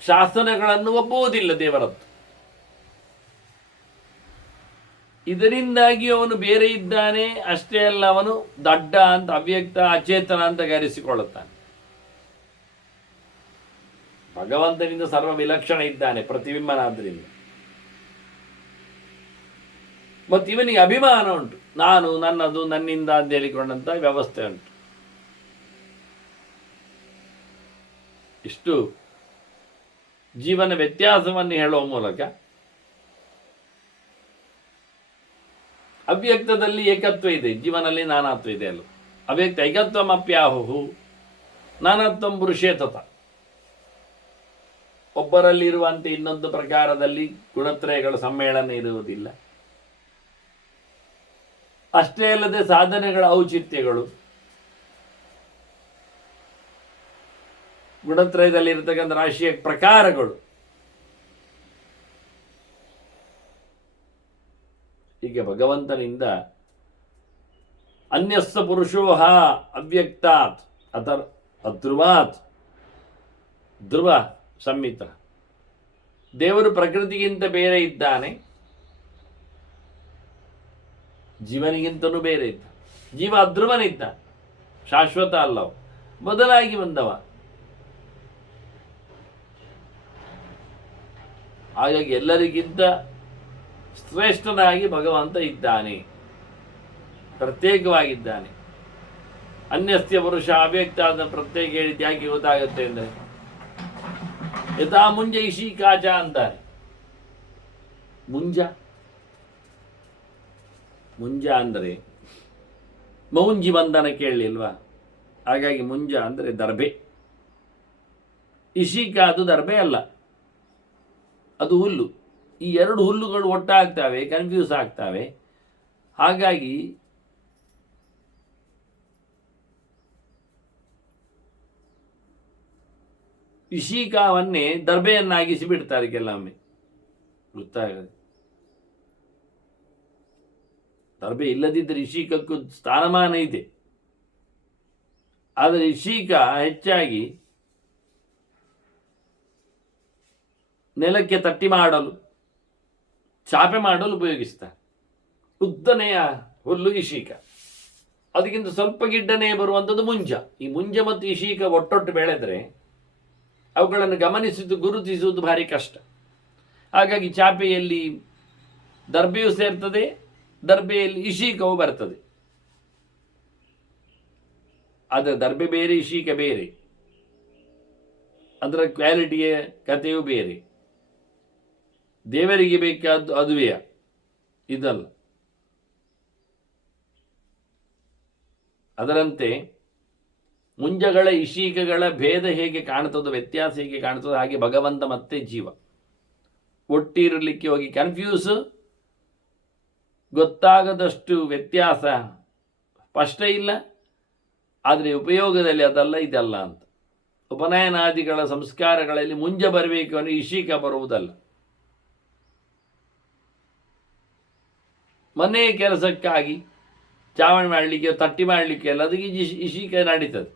ಶಾಸನಗಳನ್ನು ಒಪ್ಪುವುದಿಲ್ಲ ದೇವರದ್ದು. ಇದರಿಂದಾಗಿ ಅವನು ಬೇರೆ ಇದ್ದಾನೆ ಅಷ್ಟೇ ಅಲ್ಲ, ಅವನು ದಡ್ಡ ಅಂತ, ಅವ್ಯಕ್ತ, ಅಚೇತನ ಅಂತ ಕರೆಸಿಕೊಳ್ಳುತ್ತಾನೆ. ಭಗವಂತನಿಂದ ಸರ್ವ ವಿಲಕ್ಷಣ ಇದ್ದಾನೆ, ಪ್ರತಿಬಿಂಬನಾದ್ರಿಂದ. ಮತ್ತು ಇವನಿಗೆ ಅಭಿಮಾನ ಉಂಟು, ನಾನು ನನ್ನದು ನನ್ನಿಂದ ಅಂತ ಹೇಳಿಕೊಂಡಂತ ವ್ಯವಸ್ಥೆ ಉಂಟು. ಇಷ್ಟು ಜೀವನ ವ್ಯತ್ಯಾಸವನ್ನು ಹೇಳುವ ಮೂಲಕ ಅವ್ಯಕ್ತದಲ್ಲಿ ಏಕತ್ವ ಇದೆ, ಜೀವನಲ್ಲಿ ನಾನಾತ್ವ ಇದೆ ಅಲ್ಲ. ಅವ್ಯಕ್ತ ಐಕತ್ವಮಪ್ಯಾಹುಹು ನಾನಾತ್ವಂ ಪುರುಷೇತತ. ಒಬ್ಬರಲ್ಲಿ ಇರುವಂತೆ ಇನ್ನೊಂದು ಪ್ರಕಾರದಲ್ಲಿ ಗುಣತ್ರಯಗಳ ಸಮ್ಮೇಳನ ಇರುವುದಿಲ್ಲ. ಅಷ್ಟೇ ಅಲ್ಲದೆ ಸಾಧನೆಗಳ ಔಚಿತ್ಯಗಳು, ಗುಣತ್ರಯದಲ್ಲಿ ಇರತಕ್ಕಂಥ ರಾಶಿಯ ಪ್ರಕಾರಗಳು, ಹೀಗೆ ಭಗವಂತನಿಂದ ಅನ್ಯಸ್ಸ ಪುರುಷೋಹ ಅವ್ಯಕ್ತಾತ್ ಅಧ್ರುವಾತ್ ಧ್ರುವ ಸಂಮಿತ. ದೇವರು ಪ್ರಕೃತಿಗಿಂತ ಬೇರೆ ಇದ್ದಾನೆ, ಜೀವನಿಗಿಂತನೂ ಬೇರೆ ಇದ್ದ. ಜೀವ ಅಧ್ರುವನಿದ್ದ, ಶಾಶ್ವತ ಅಲ್ಲವ, ಬದಲಾಗಿ ಬಂದವ. ಹಾಗಾಗಿ ಎಲ್ಲರಿಗಿಂತ ಶ್ರೇಷ್ಠನಾಗಿ ಭಗವಂತ ಇದ್ದಾನೆ, ಪ್ರತ್ಯೇಕವಾಗಿದ್ದಾನೆ. ಅನ್ಯಸ್ಯ ಪುರುಷ ಅವ್ಯಕ್ತ ಅಂತ ಪ್ರತ್ಯೇಕ ಹೇಳಿದ್ದು ಯಾಕೆ ಗೊತ್ತಾಗುತ್ತೆ ಅಂದರೆ, ಯಥಾ ಮುಂಜ ಇಶೀಕಾಚ ಅಂತಾರೆ. ಮುಂಜ ಅಂದರೆ ಮೌಂಜಿ ಬಂಧನ ಕೇಳಲಿಲ್ವಾ? ಹಾಗಾಗಿ ಮುಂಜ ಅಂದರೆ ದರ್ಬೆ. ಇಶೀಕ ಅದು ದರ್ಬೆ ಅಲ್ಲ, ಅದು ಹುಲ್ಲು. ಈ ಎರಡು ಹುಲ್ಲುಗಳು ಒಟ್ಟಾಗ್ತವೆ, ಕನ್ಫ್ಯೂಸ್ ಆಗ್ತವೆ. ಹಾಗಾಗಿ ಇಶೀಕಾವನ್ನೇ ದರ್ಬೆಯನ್ನಾಗಿಸಿ ಬಿಡ್ತಾರೆ ಕೆಲವೊಮ್ಮೆ, ಗೊತ್ತಾಗದೆ. ದರ್ಬೆ ಇಲ್ಲದಿದ್ದರೆ ಇಶೀಕಕ್ಕೂ ಸ್ಥಾನಮಾನ ಇದೆ. ಆದರೆ ಇಶೀಕ ಹೆಚ್ಚಾಗಿ ನೆಲಕ್ಕೆ ತಟ್ಟಿ ಮಾಡಲು, ಚಾಪೆ ಮಾಡಲು ಉಪಯೋಗಿಸ್ತಾರೆ. ಉದ್ದನೆಯ ಹುಲ್ಲು ಇಶೀಕ, ಅದಕ್ಕಿಂತ ಸ್ವಲ್ಪ ಗಿಡ್ಡನೆ ಬರುವಂಥದ್ದು ಮುಂಜ. ಈ ಮುಂಜ ಮತ್ತು ಇಶೀಕ ಒಟ್ಟೊಟ್ಟು ಬೆಳೆದರೆ ಅವುಗಳನ್ನು ಗುರುತಿಸುವುದು ಭಾರಿ ಕಷ್ಟ. ಹಾಗಾಗಿ ಚಾಪೆಯಲ್ಲಿ ದರ್ಬೆಯೂ ಸೇರ್ತದೆ, ದರ್ಬೆಯಲ್ಲಿ ಇಶೀಕವು ಬರ್ತದೆ. ಆದರೆ ದರ್ಬೆ ಬೇರೆ, ಇಶೀಕ ಬೇರೆ, ಅದರ ಕ್ವಾಲಿಟಿಯ ಕಥೆಯೂ ಬೇರೆ. ದೇವರಿಗೆ ಬೇಕಾದ್ದು ಅದುವೇ, ಇದಲ್ಲ. ಅದರಂತೆ ಮುಂಜಗಳ ಇಶೀಕಗಳ ಭೇದ ಹೇಗೆ ಕಾಣ್ತದೋ, ವ್ಯತ್ಯಾಸ ಹೇಗೆ ಕಾಣ್ತದೋ, ಹಾಗೆ ಭಗವಂತ ಮತ್ತೆ ಜೀವ ಒಟ್ಟಿರಲಿಕ್ಕೆ ಹೋಗಿ ಕನ್ಫ್ಯೂಸ್, ಗೊತ್ತಾಗದಷ್ಟು ವ್ಯತ್ಯಾಸ ಸ್ಪಷ್ಟ ಇಲ್ಲ. ಆದರೆ ಉಪಯೋಗದಲ್ಲಿ ಅದಲ್ಲ ಇದಲ್ಲ ಅಂತ. ಉಪನಯನಾದಿಗಳ ಸಂಸ್ಕಾರಗಳಲ್ಲಿ ಮುಂಜ ಬರಬೇಕು ಅಂದರೆ ಇಶೀಕ ಬರುವುದಲ್ಲ. ಮನೆ ಕೆಲಸಕ್ಕಾಗಿ ಚಾವಣಿ ಮಾಡಲಿಕ್ಕೆ, ತಟ್ಟಿ ಮಾಡಲಿಕ್ಕೆ ಎಲ್ಲ ಅದಕ್ಕೆ ಇಶೀಕ ನಡೀತದೆ.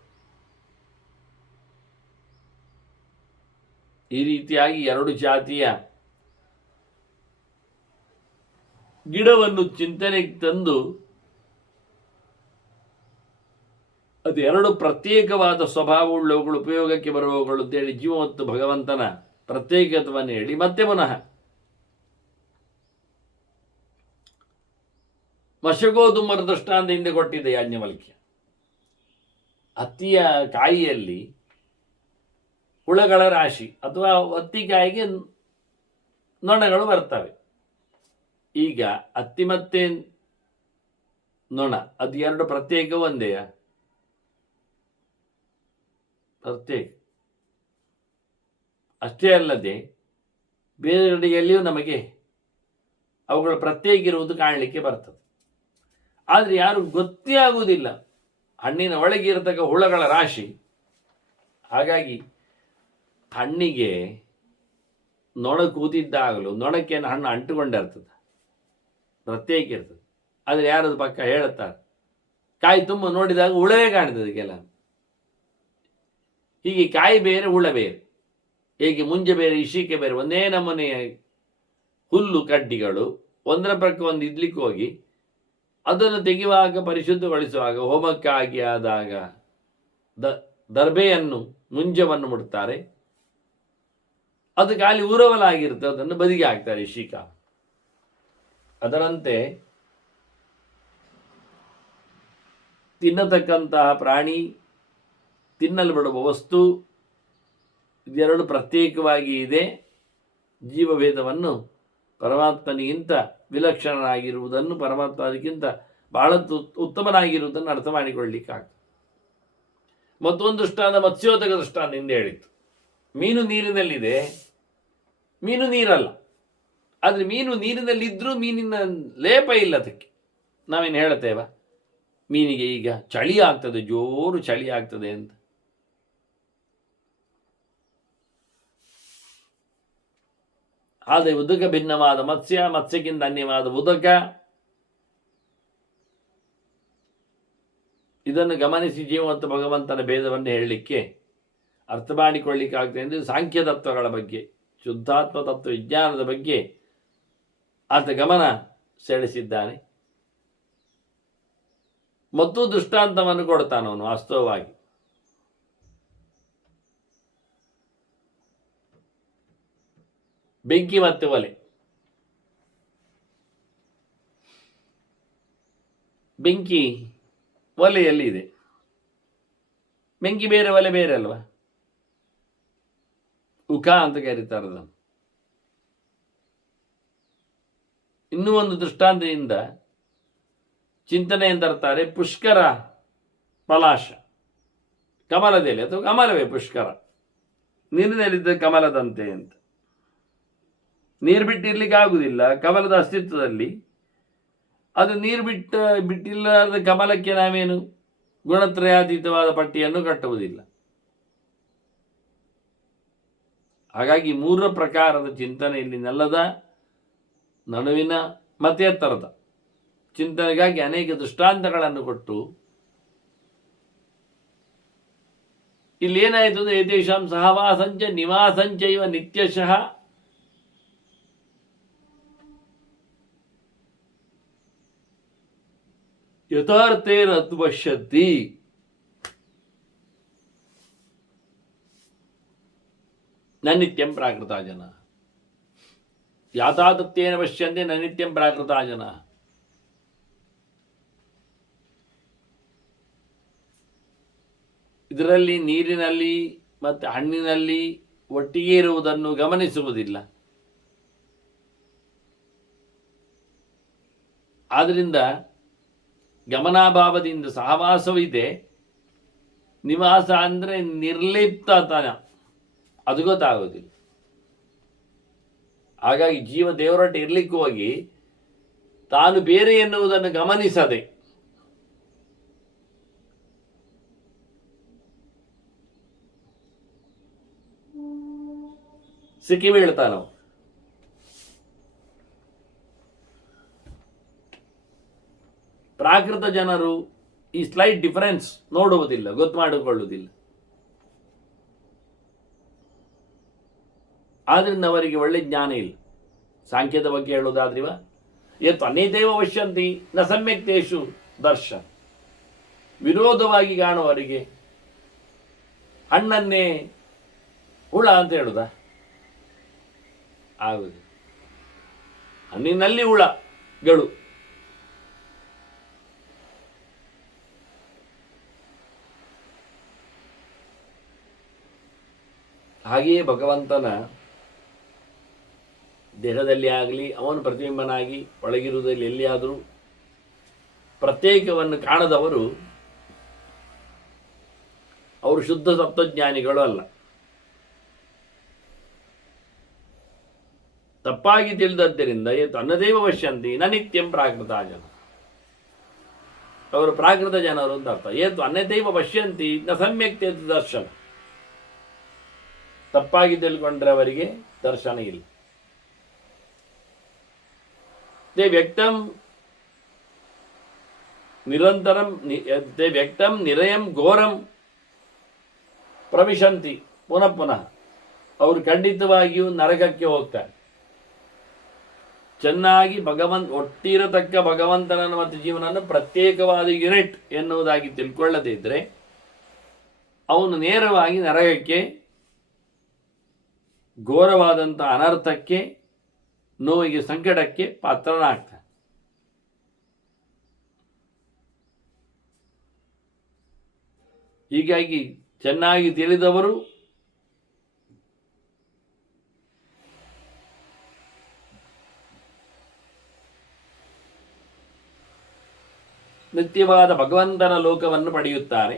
ಈ ರೀತಿಯಾಗಿ ಎರಡು ಜಾತಿಯ ಗಿಡವನ್ನು ಚಿಂತನೆಗೆ ತಂದು ಅದು ಎರಡು ಪ್ರತ್ಯೇಕವಾದ ಸ್ವಭಾವವುಳ್ಳವುಗಳು, ಉಪಯೋಗಕ್ಕೆ ಬರುವವುಗಳು ಅಂತೇಳಿ ಜೀವ ಮತ್ತು ಭಗವಂತನ ಪ್ರತ್ಯೇಕತ್ವವನ್ನು ಹೇಳಿ ಮತ್ತೆ ಪುನಃ ಮಶಗೋದುಮರ ದೃಷ್ಟಾಂತ ಹಿಂದೆ ಕೊಟ್ಟಿದೆ ಯಾಜ್ಞವಲ್ಕ್ಯ. ಹತ್ತಿಯ ಕಾಯಿಯಲ್ಲಿ ಹುಳಗಳ ರಾಶಿ ಅಥವಾ ಹತ್ತಿಕಾಯಿಗೆ ನೊಣಗಳು ಬರ್ತವೆ. ಈಗ ಹತ್ತಿ ಮತ್ತೆ ನೊಣ ಅದು ಎರಡು ಪ್ರತ್ಯೇಕ ಒಂದೇಯ? ಪ್ರತ್ಯೇಕ. ಅಷ್ಟೇ ಅಲ್ಲದೆ ಬೇರೆ ಕಡೆಯಲ್ಲಿಯೂ ನಮಗೆ ಅವುಗಳ ಪ್ರತ್ಯೇಕ ಇರುವುದು ಕಾಣಲಿಕ್ಕೆ ಬರ್ತದೆ. ಆದರೆ ಯಾರು ಗೊತ್ತೇ ಆಗುವುದಿಲ್ಲ ಹಣ್ಣಿನ ಒಳಗೆ ಇರತಕ್ಕ ಹುಳಗಳ ರಾಶಿ. ಹಾಗಾಗಿ ಹಣ್ಣಿಗೆ ನೊಣ ಕೂತಿದ್ದಾಗಲೂ ನೊಣಕ್ಕೆ ಹಣ್ಣು ಅಂಟುಕೊಂಡಿರ್ತದೆ, ಪ್ರತ್ಯೇಕ ಇರ್ತದೆ. ಆದರೆ ಯಾರದು ಪಕ್ಕ ಹೇಳುತ್ತಾರೆ, ಕಾಯಿ ತುಂಬ ನೋಡಿದಾಗ ಹುಳವೇ ಕಾಣ್ತದೆ ಕೆಲ. ಹೀಗೆ ಕಾಯಿ ಬೇರೆ ಹುಳ ಬೇರೆ, ಹೇಗೆ ಮುಂಜೆ ಬೇರೆ ಇಶಿಕೆ ಬೇರೆ, ಒಂದೇ ನಮೂನೆಯ ಹುಲ್ಲು ಕಡ್ಡಿಗಳು ಒಂದರ ಪಕ್ಕ ಒಂದು ಇಡ್ಲಿಕ್ಕೆ ಹೋಗಿ ಅದನ್ನು ತೆಗೆಯುವಾಗ ಪರಿಶುದ್ಧಗೊಳಿಸುವಾಗ ಹೋಮಕ್ಕಾಗಿ ಆದಾಗ ದರ್ಬೆಯನ್ನು ಮುಂಜವನ್ನು ಮುಡ್ತಾರೆ, ಅದು ಖಾಲಿ ಊರವಲಾಗಿರುತ್ತೆ, ಅದನ್ನು ಬದಿಗೆ ಹಾಕ್ತಾರೆ ಇಶಿಕ. ಅದರಂತೆ ತಿನ್ನತಕ್ಕಂತಹ ಪ್ರಾಣಿ, ತಿನ್ನಲು ಬಿಡುವ ವಸ್ತು ಇದೆರಡು ಪ್ರತ್ಯೇಕವಾಗಿ ಇದೆ. ಜೀವಭೇದವನ್ನು ಪರಮಾತ್ಮನಿಗಿಂತ ವಿಲಕ್ಷಣನಾಗಿರುವುದನ್ನು, ಪರಮಾತ್ಮ ಅದಕ್ಕಿಂತ ಬಹಳ ಉತ್ತಮನಾಗಿರುವುದನ್ನು ಅರ್ಥ ಮಾಡಿಕೊಳ್ಳಲಿಕ್ಕಾಗ್ತದೆ. ಮತ್ತೊಂದು ದೃಷ್ಟಾಂತ ಮತ್ಸ್ಯೋದಕ ದೃಷ್ಟಾಂತ ಹಿಂದೆ ಹೇಳಿತ್ತು. ಮೀನು ನೀರಿನಲ್ಲಿದೆ, ಮೀನು ನೀರಲ್ಲ. ಆದರೆ ಮೀನು ನೀರಿನಲ್ಲಿದ್ದರೂ ಮೀನಿನ ಲೇಪ ಇಲ್ಲ ಅದಕ್ಕೆ. ನಾವೇನು ಹೇಳ್ತೇವ, ಮೀನಿಗೆ ಈಗ ಚಳಿ ಆಗ್ತದೆ, ಜೋರು ಚಳಿ ಆಗ್ತದೆ ಅಂತ. ಆದರೆ ಉದಕ ಭಿನ್ನವಾದ ಮತ್ಸ್ಯ, ಮತ್ಸ್ಯಕ್ಕಿಂತ ಅನ್ಯವಾದ ಉದಕ, ಇದನ್ನು ಗಮನಿಸಿ ಜೀವ ಮತ್ತು ಭಗವಂತನ ಭೇದವನ್ನು ಹೇಳಲಿಕ್ಕೆ, ಅರ್ಥ ಮಾಡಿಕೊಳ್ಳಿಕ್ಕಾಗ್ತದೆ ಎಂದು ಸಾಂಖ್ಯ ತತ್ವಗಳ ಬಗ್ಗೆ, ಶುದ್ಧಾತ್ಮ ತತ್ವ ವಿಜ್ಞಾನದ ಬಗ್ಗೆ ಆತ ಗಮನ ಸೆಳೆಸಿದ್ದಾನೆ. ಮತ್ತು ದೃಷ್ಟಾಂತವನ್ನು ಕೊಡ್ತಾನವನು. ವಾಸ್ತವವಾಗಿ ಬೆಂಕಿ ಮತ್ತು ಒಲೆ. ಬೆಂಕಿ ಒಲೆಯಲ್ಲಿ ಇದೆ, ಬೆಂಕಿ ಬೇರೆ ಒಲೆ ಬೇರೆ ಅಲ್ವಾ? ಉಖ ಅಂತ ಕರೀತಾರೆ ಅದನ್ನು. ಇನ್ನೂ ಒಂದು ದೃಷ್ಟಾಂತದಿಂದ ಚಿಂತನೆ ತರ್ತಾರೆ. ಪುಷ್ಕರ ಪಲಾಶ, ಕಮಲದೆಲೆ ಅಥವಾ ಕಮಲವೇ ಪುಷ್ಕರ, ನೀರಿನಲ್ಲಿದ್ದ ಕಮಲದಂತೆ ಅಂತ. ನೀರು ಬಿಟ್ಟಿರ್ಲಿಕ್ಕೆ ಆಗುವುದಿಲ್ಲ ಕಮಲದ ಅಸ್ತಿತ್ವದಲ್ಲಿ. ಅದು ನೀರು ಬಿಟ್ಟಿಲ್ಲದ ಕಮಲಕ್ಕೆ ನಾವೇನು ಗುಣತ್ರಯಾತೀತವಾದ ಪಟ್ಟಿಯನ್ನು ಕಟ್ಟುವುದಿಲ್ಲ. ಹಾಗಾಗಿ ಮೂರ ಪ್ರಕಾರದ ಚಿಂತನೆ ಇಲ್ಲಿ ನೆಲದ ನಡುವಿನ ಮತ್ತೆ ಎತ್ತರದ ಚಿಂತನೆಗಾಗಿ ಅನೇಕ ದೃಷ್ಟಾಂತಗಳನ್ನು ಕೊಟ್ಟು ಇಲ್ಲಿ ಏನಾಯಿತು ಅಂದರೆ ಏತೇಷಾಂ ಸಹವಾಸಂಚ ನಿವಾಸಂಚೈವ ನಿತ್ಯಶಃ ಯಥಾರ್ಥೇನ ಅದ್ವಶ್ಯತಿ. ನ ನಿತ್ಯಂ ಪ್ರಾಕೃತ ಜನ ಯಾತಾತತ್ಯೇನ ಪಶ್ಯಂತೆ ನ ನಿತ್ಯಂ ಪ್ರಾಕೃತ ಜನ. ಇದರಲ್ಲಿ ನೀರಿನಲ್ಲಿ ಮತ್ತು ಹಣ್ಣಿನಲ್ಲಿ ಒಟ್ಟಿಗೆ ಇರುವುದನ್ನು ಗಮನಿಸುವುದಿಲ್ಲ. ಆದ್ದರಿಂದ ಗಮನಾಭಾವದಿಂದ ಸಹವಾಸವಿದೆ. ನಿವಾಸ ಅಂದರೆ ನಿರ್ಲಿಪ್ತತನ, ಅದು ಗೊತ್ತಾಗೋದಿಲ್ಲ. ಹಾಗಾಗಿ ಜೀವ ದೇವರೊಟ್ಟು ಇರ್ಲಿಕ್ಕೆ ಹೋಗಿ ತಾನು ಬೇರೆ ಎನ್ನುವುದನ್ನು ಗಮನಿಸದೆ ಸಿಕ್ಕಿ ಬೀಳ್ತಾನವು. ಪ್ರಾಕೃತ ಜನರು ಈ ಸ್ಲೈಟ್ ಡಿಫರೆನ್ಸ್ ನೋಡುವುದಿಲ್ಲ, ಗೊತ್ತು ಮಾಡಿಕೊಳ್ಳುವುದಿಲ್ಲ. ಆದ್ದರಿಂದ ಅವರಿಗೆ ಒಳ್ಳೆ ಜ್ಞಾನ ಇಲ್ಲ. ಸಾಂಖ್ಯದ ಬಗ್ಗೆ ಹೇಳೋದಾದ್ರಿವ ಯತ್ ಅನೇತೇವ ಪಶ್ಯಂತಿ ನ ಸಮ್ಯಕ್ ತೇಷು ದರ್ಶನ. ವಿರೋಧವಾಗಿ ಕಾಣುವವರಿಗೆ ಹಣ್ಣನ್ನೇ ಹುಳ ಅಂತ ಹೇಳುದ? ಆಗುದು. ಹಣ್ಣಿನಲ್ಲಿ ಹುಳಗಳು. ಹಾಗೆಯೇ ಭಗವಂತನ ದೇಹದಲ್ಲಿ ಆಗಲಿ, ಅವನು ಪ್ರತಿಬಿಂಬನಾಗಿ ಒಳಗಿರುವುದಲ್ಲಿ ಎಲ್ಲಿಯಾದರೂ ಪ್ರತ್ಯೇಕವನ್ನು ಕಾಣದವರು ಅವರು ಶುದ್ಧ ತತ್ವಜ್ಞಾನಿಗಳು ಅಲ್ಲ. ತಪ್ಪಾಗಿ ತಿಳಿದದ್ದರಿಂದ ತನ್ನದೇವ ಪಶ್ಯಂತಿ ನ ನಿತ್ಯಂ ಪ್ರಾಕೃತ ಜನ. ಅವರು ಪ್ರಾಕೃತ ಜನರು ಅಂತ ಅರ್ಥ. ಏತು ಅನ್ನದೇವ ಪಶ್ಯಂತಿ ನ ಸಮ್ಯಕ್ ದರ್ಶನ. ತಪ್ಪಾಗಿ ತಿಳ್ಕೊಂಡ್ರೆ ಅವರಿಗೆ ದರ್ಶನ ಇಲ್ಲ. ते व्यक्तं निरन्तरं ते व्यक्तं निरयं ಘೋರಂ ಪ್ರವಿಶಂತಿ. ಪುನಃ ಪುನಃ ಅವರು ಖಂಡಿತವಾಗಿಯೂ ನರಕಕ್ಕೆ ಹೋಗ್ತಾರೆ. ಚೆನ್ನಾಗಿ ಒಟ್ಟಿರತಕ್ಕ ಭಗವಂತನನ್ನು ಮತ್ತು ಜೀವನನ್ನು ಪ್ರತ್ಯೇಕವಾದ ಯೂನಿಟ್ ಎನ್ನುವುದಾಗಿ ತಿಳ್ಕೊಳ್ಳದೇ ಇದ್ದರೆ ಅವನು ನೇರವಾಗಿ ನರಕಕ್ಕೆ, ಘೋರವಾದಂಥ ಅನರ್ಥಕ್ಕೆ, ನೋವಿಗೆ, ಸಂಕಟಕ್ಕೆ ಪಾತ್ರನಾಗ್ತಾನೆ. ಹೀಗಾಗಿ ಚೆನ್ನಾಗಿ ತಿಳಿದವರು ನಿತ್ಯವಾದ ಭಗವಂತನ ಲೋಕವನ್ನು ಪಡೆಯುತ್ತಾರೆ.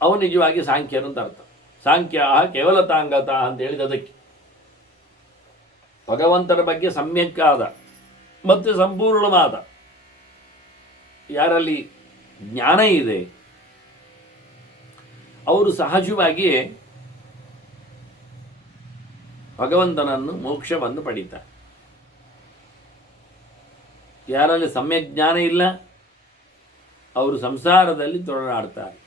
ಅವು ನಿಜವಾಗಿ ಸಾಂಖ್ಯರು ಅಂತ ಅರ್ಥ. ಸಾಂಖ್ಯ ಕೇವಲತಾಂಗತ ಅಂತ ಹೇಳಿದ ಅದಕ್ಕೆ ಭಗವಂತನ ಬಗ್ಗೆ ಸಮ್ಯಕ್ಕಾದ ಮತ್ತು ಸಂಪೂರ್ಣವಾದ ಯಾರಲ್ಲಿ ಜ್ಞಾನ ಇದೆ ಅವರು ಸಹಜವಾಗಿಯೇ ಭಗವಂತನನ್ನು, ಮೋಕ್ಷವನ್ನು ಪಡೀತಾರೆ. ಯಾರಲ್ಲಿ ಸಮ್ಯಕ್ ಜ್ಞಾನ ಇಲ್ಲ ಅವರು ಸಂಸಾರದಲ್ಲಿ ತೊಡರಾಡ್ತಾರೆ.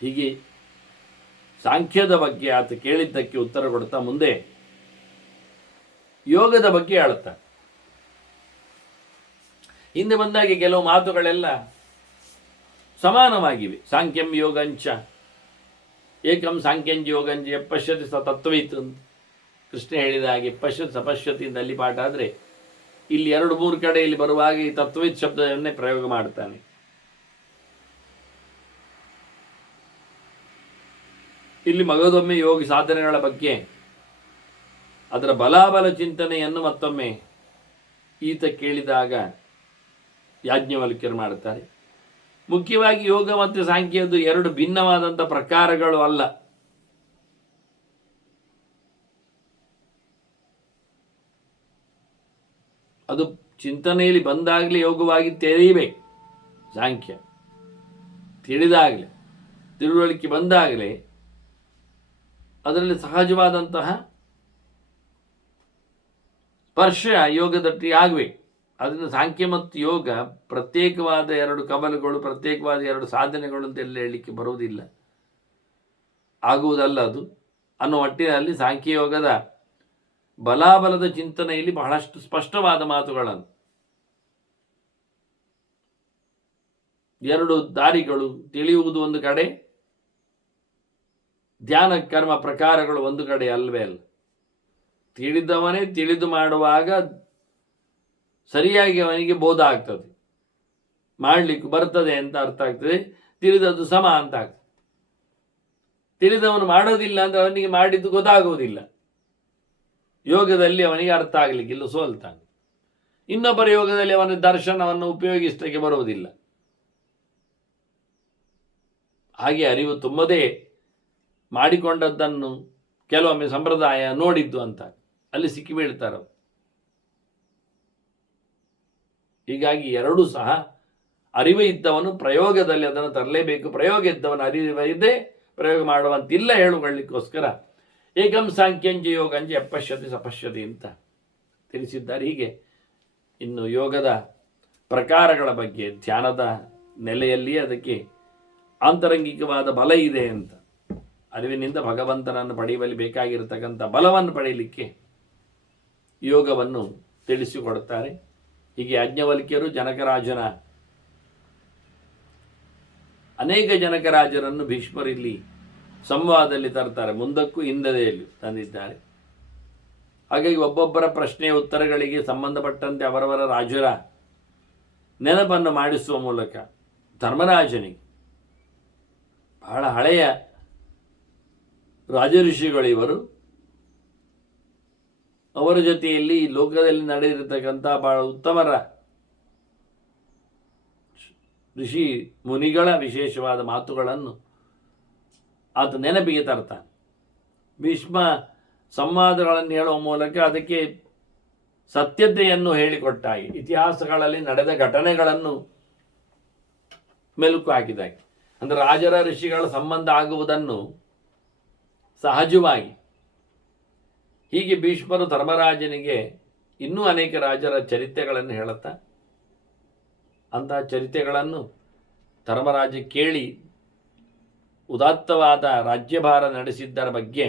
ಹೀಗೆ ಸಾಂಖ್ಯದ ಬಗ್ಗೆ ಆತ ಕೇಳಿದ್ದಕ್ಕೆ ಉತ್ತರ ಕೊಡ್ತಾ ಮುಂದೆ ಯೋಗದ ಬಗ್ಗೆ ಹೇಳುತ್ತಾರೆ. ಹಿಂದೆ ಬಂದಾಗೆ ಕೆಲವು ಮಾತುಗಳೆಲ್ಲ ಸಮಾನವಾಗಿವೆ. ಸಾಂಖ್ಯಂ ಯೋಗಂಚ ಏಕಂ ಸಾಂಖ್ಯಂಜ ಯೋಗಂಜ ಪಶ್ಯತಿ ಸ ತತ್ವವಿತ್ತು ಅಂತ ಕೃಷ್ಣ ಹೇಳಿದ ಹಾಗೆ ಪಶ್ಯತ್ ಸಪಶ್ಯತಿ ಅಂತ ಅಲ್ಲಿ ಪಾಠ ಆದರೆ ಇಲ್ಲಿ 2-3 ಕಡೆಯಲ್ಲಿ ಬರುವಾಗ ಈ ತತ್ವವಿತ್ ಶಬ್ದವನ್ನೇ ಪ್ರಯೋಗ ಮಾಡ್ತಾನೆ. ಇಲ್ಲಿ ಮಗದೊಮ್ಮೆ ಯೋಗಿ ಸಾಧನೆಗಳ ಬಗ್ಗೆ ಅದರ ಬಲಾಬಲ ಚಿಂತನೆಯನ್ನು ಮತ್ತೊಮ್ಮೆ ಈತ ಕೇಳಿದಾಗ ಯಾಜ್ಞವಲ್ಕ್ಯರು ಮಾಡುತ್ತಾರೆ. ಮುಖ್ಯವಾಗಿ ಯೋಗ ಮತ್ತು ಸಾಂಖ್ಯದ್ದು 2 ಭಿನ್ನವಾದಂಥ ಪ್ರಕಾರಗಳು ಅಲ್ಲ. ಅದು ಚಿಂತನೆಯಲ್ಲಿ ಬಂದಾಗಲೇ ಯೋಗವಾಗಿ ತೆರೆಯಬೇಕು. ಸಾಂಖ್ಯ ತಿಳಿದಾಗಲೇ, ತಿಳುವಳಿಕೆ ಬಂದಾಗಲೇ ಅದರಲ್ಲಿ ಸಹಜವಾದಂತಹ ಸ್ಪರ್ಶ ಯೋಗದಟ್ಟಿ ಆಗಬೇಕು. ಅದನ್ನು ಸಾಂಖ್ಯ ಮತ್ತು ಯೋಗ ಪ್ರತ್ಯೇಕವಾದ 2 ಕವಲುಗಳು, ಪ್ರತ್ಯೇಕವಾದ 2 ಸಾಧನೆಗಳು ಅಂತೆಲ್ಲ ಹೇಳಲಿಕ್ಕೆ ಬರುವುದಿಲ್ಲ, ಆಗುವುದಲ್ಲ ಅದು ಅನ್ನೋ ಮಟ್ಟಿನಲ್ಲಿ ಸಾಂಖ್ಯಯೋಗದ ಬಲಾಬಲದ ಚಿಂತನೆಯಲ್ಲಿ ಬಹಳಷ್ಟು ಸ್ಪಷ್ಟವಾದ ಮಾತುಗಳನ್ನು 2 ದಾರಿಗಳು ತಿಳಿಯುವುದು ಒಂದು ಕಡೆ, ಧ್ಯಾನ ಕರ್ಮ ಪ್ರಕಾರಗಳು ಒಂದು ಕಡೆ ಅಲ್ವೇ ಅಲ್ಲ. ತಿಳಿದವನೇ ತಿಳಿದು ಮಾಡುವಾಗ ಸರಿಯಾಗಿ ಅವನಿಗೆ ಬೋಧ ಆಗ್ತದೆ, ಮಾಡಲಿಕ್ಕೆ ಬರ್ತದೆ ಅಂತ ಅರ್ಥ ಆಗ್ತದೆ. ತಿಳಿದದ್ದು ಸಮ ಅಂತ ಆಗ್ತದೆ. ತಿಳಿದವನು ಮಾಡೋದಿಲ್ಲ ಅಂದರೆ ಅವನಿಗೆ ಮಾಡಿದ್ದು ಗೊತ್ತಾಗುವುದಿಲ್ಲ. ಯೋಗದಲ್ಲಿ ಅವನಿಗೆ ಅರ್ಥ ಆಗಲಿಕ್ಕಿಲ್ಲ, ಸೋಲ್ತಾನೆ. ಇನ್ನೊಬ್ಬರ ಯೋಗದಲ್ಲಿ ಅವನ ದರ್ಶನವನ್ನು ಉಪಯೋಗಿಸಲಿಕ್ಕೆ ಬರುವುದಿಲ್ಲ. ಹಾಗೆ ಅರಿವು ತುಂಬದೇ ಮಾಡಿಕೊಂಡದ್ದನ್ನು ಕೆಲವೊಮ್ಮೆ ಸಂಪ್ರದಾಯ ನೋಡಿದ್ದು ಅಂತ ಅಲ್ಲಿ ಸಿಕ್ಕಿ ಬೀಳ್ತಾರೆ. ಹೀಗಾಗಿ 2 ಸಹ ಅರಿವು ಇದ್ದವನು ಪ್ರಯೋಗದಲ್ಲಿ ಅದನ್ನು ತರಲೇಬೇಕು, ಪ್ರಯೋಗ ಇದ್ದವನು ಅರಿವಿದೆ ಪ್ರಯೋಗ ಮಾಡುವಂತಿಲ್ಲ ಹೇಳುಕೊಳ್ಳಿಕ್ಕೋಸ್ಕರ ಏಕಂ ಸಾಂಖ್ಯಂಜ ಯೋಗಂಜ ಅಪಶ್ಯತಿ ಸಪಶ್ಯತಿ ಅಂತ ತಿಳಿಸಿದ್ದಾರೆ. ಹೀಗೆ ಇನ್ನು ಯೋಗದ ಪ್ರಕಾರಗಳ ಬಗ್ಗೆ ಧ್ಯಾನದ ನೆಲೆಯಲ್ಲಿ ಅದಕ್ಕೆ ಆಂತರಂಗಿಕವಾದ ಬಲ ಇದೆ ಅಂತ ಅರಿವಿನಿಂದ ಭಗವಂತನನ್ನು ಪಡೆಯುವಲ್ಲಿ ಬೇಕಾಗಿರತಕ್ಕಂಥ ಬಲವನ್ನು ಪಡೆಯಲಿಕ್ಕೆ ಯೋಗವನ್ನು ತಿಳಿಸಿಕೊಡುತ್ತಾರೆ. ಹೀಗೆ ಯಾಜ್ಞವಲ್ಕ್ಯರು ಅನೇಕ ಜನಕರಾಜರನ್ನು ಭೀಷ್ಮರಿಲ್ಲಿ ಸಂವಾದದಲ್ಲಿ ತರ್ತಾರೆ, ಮುಂದಕ್ಕೂ ಹಿಂದೆಯಲ್ಲಿ ತಂದಿದ್ದಾರೆ. ಹಾಗಾಗಿ ಒಬ್ಬೊಬ್ಬರ ಪ್ರಶ್ನೆಯ ಉತ್ತರಗಳಿಗೆ ಸಂಬಂಧಪಟ್ಟಂತೆ ಅವರವರ ರಾಜರ ನೆನಪನ್ನು ಮಾಡಿಸುವ ಮೂಲಕ ಧರ್ಮರಾಜನಿಗೆ ಬಹಳ ಹಳೆಯ ರಾಜಋಷಿಗಳಿವರು, ಅವರ ಜೊತೆಯಲ್ಲಿ ಲೋಕದಲ್ಲಿ ನಡೆದಿರತಕ್ಕಂಥ ಬಹಳ ಉತ್ತಮರ ಋಷಿ ಮುನಿಗಳ ವಿಶೇಷವಾದ ಮಾತುಗಳನ್ನು ಆತ ನೆನಪಿಗೆ ತರ್ತಾನೆ. ಭೀಷ್ಮ ಸಂವಾದಗಳನ್ನು ಹೇಳುವ ಮೂಲಕ ಅದಕ್ಕೆ ಸತ್ಯತೆಯನ್ನು ಹೇಳಿಕೊಟ್ಟಾಗಿ, ಇತಿಹಾಸಗಳಲ್ಲಿ ನಡೆದ ಘಟನೆಗಳನ್ನು ಮೆಲುಕು ಹಾಕಿದಾಗೆ. ಅಂದರೆ ರಾಜರ ಋಷಿಗಳ ಸಂಬಂಧ ಆಗುವುದನ್ನು ಸಹಜವಾಗಿ ಹೀಗೆ ಭೀಷ್ಮರು ಧರ್ಮರಾಜನಿಗೆ ಇನ್ನೂ ಅನೇಕ ರಾಜರ ಚರಿತ್ರೆಗಳನ್ನು ಹೇಳುತ್ತಾ, ಅಂತಹ ಚರಿತ್ರೆಗಳನ್ನು ಧರ್ಮರಾಜ ಕೇಳಿ ಉದಾತ್ತವಾದ ರಾಜ್ಯಭಾರ ನಡೆಸಿದ್ದರ ಬಗ್ಗೆ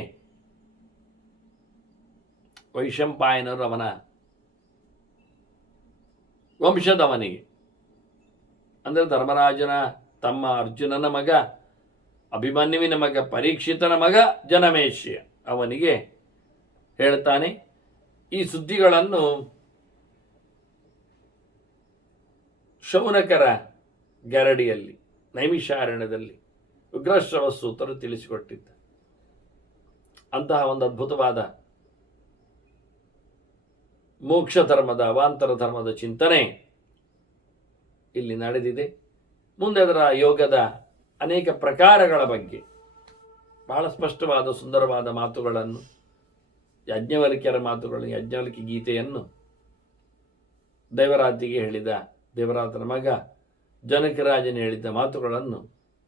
ವೈಶಂಪಾಯನರು ಅವನ ವಂಶದವನಿಗೆ, ಅಂದರೆ ಧರ್ಮರಾಜನ ತಮ್ಮ ಅರ್ಜುನನ ಮಗ, ಅಭಿಮನ್ಯುವಿನ ಮಗ, ಪರೀಕ್ಷಿತನ ಮಗ ಜನಮೇಷ್ಯ, ಅವನಿಗೆ ಹೇಳ್ತಾನೆ. ಈ ಸುದ್ದಿಗಳನ್ನು ಶೌನಕರ ಗರಡಿಯಲ್ಲಿ ನೈಮಿಷಾರಣ್ಯದಲ್ಲಿ ಉಗ್ರಶ್ರವ ಸೂತರು ತಿಳಿಸಿಕೊಟ್ಟಿದ್ದ ಅಂತಹ ಒಂದು ಅದ್ಭುತವಾದ ಮೋಕ್ಷ ಧರ್ಮದ, ಅವಾಂತರ ಧರ್ಮದ ಚಿಂತನೆ ಇಲ್ಲಿ ನಡೆದಿದೆ. ಮುಂದೆ ಅದರ ಯೋಗದ ಅನೇಕ ಪ್ರಕಾರಗಳ ಬಗ್ಗೆ ಬಹಳ ಸ್ಪಷ್ಟವಾದ ಸುಂದರವಾದ ಮಾತುಗಳನ್ನು, ಯಾಜ್ಞವಲ್ಕ್ಯರ ಮಾತುಗಳನ್ನು, ಯಾಜ್ಞವಲ್ಕ್ಯ ಗೀತೆಯನ್ನು ದೇವರಾತಿಗೆ ಹೇಳಿದ ದೇವರಾತನ ಮಗ ಜನಕರಾಜನ ಹೇಳಿದ್ದ ಮಾತುಗಳನ್ನು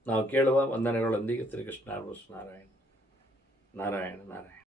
ನಾವು ಕೇಳುವ. ವಂದನೆಗಳೊಂದಿಗೆ ಶ್ರೀಕೃಷ್ಣ ನಾರಾಯಣ ನಾರಾಯಣ ನಾರಾಯಣ.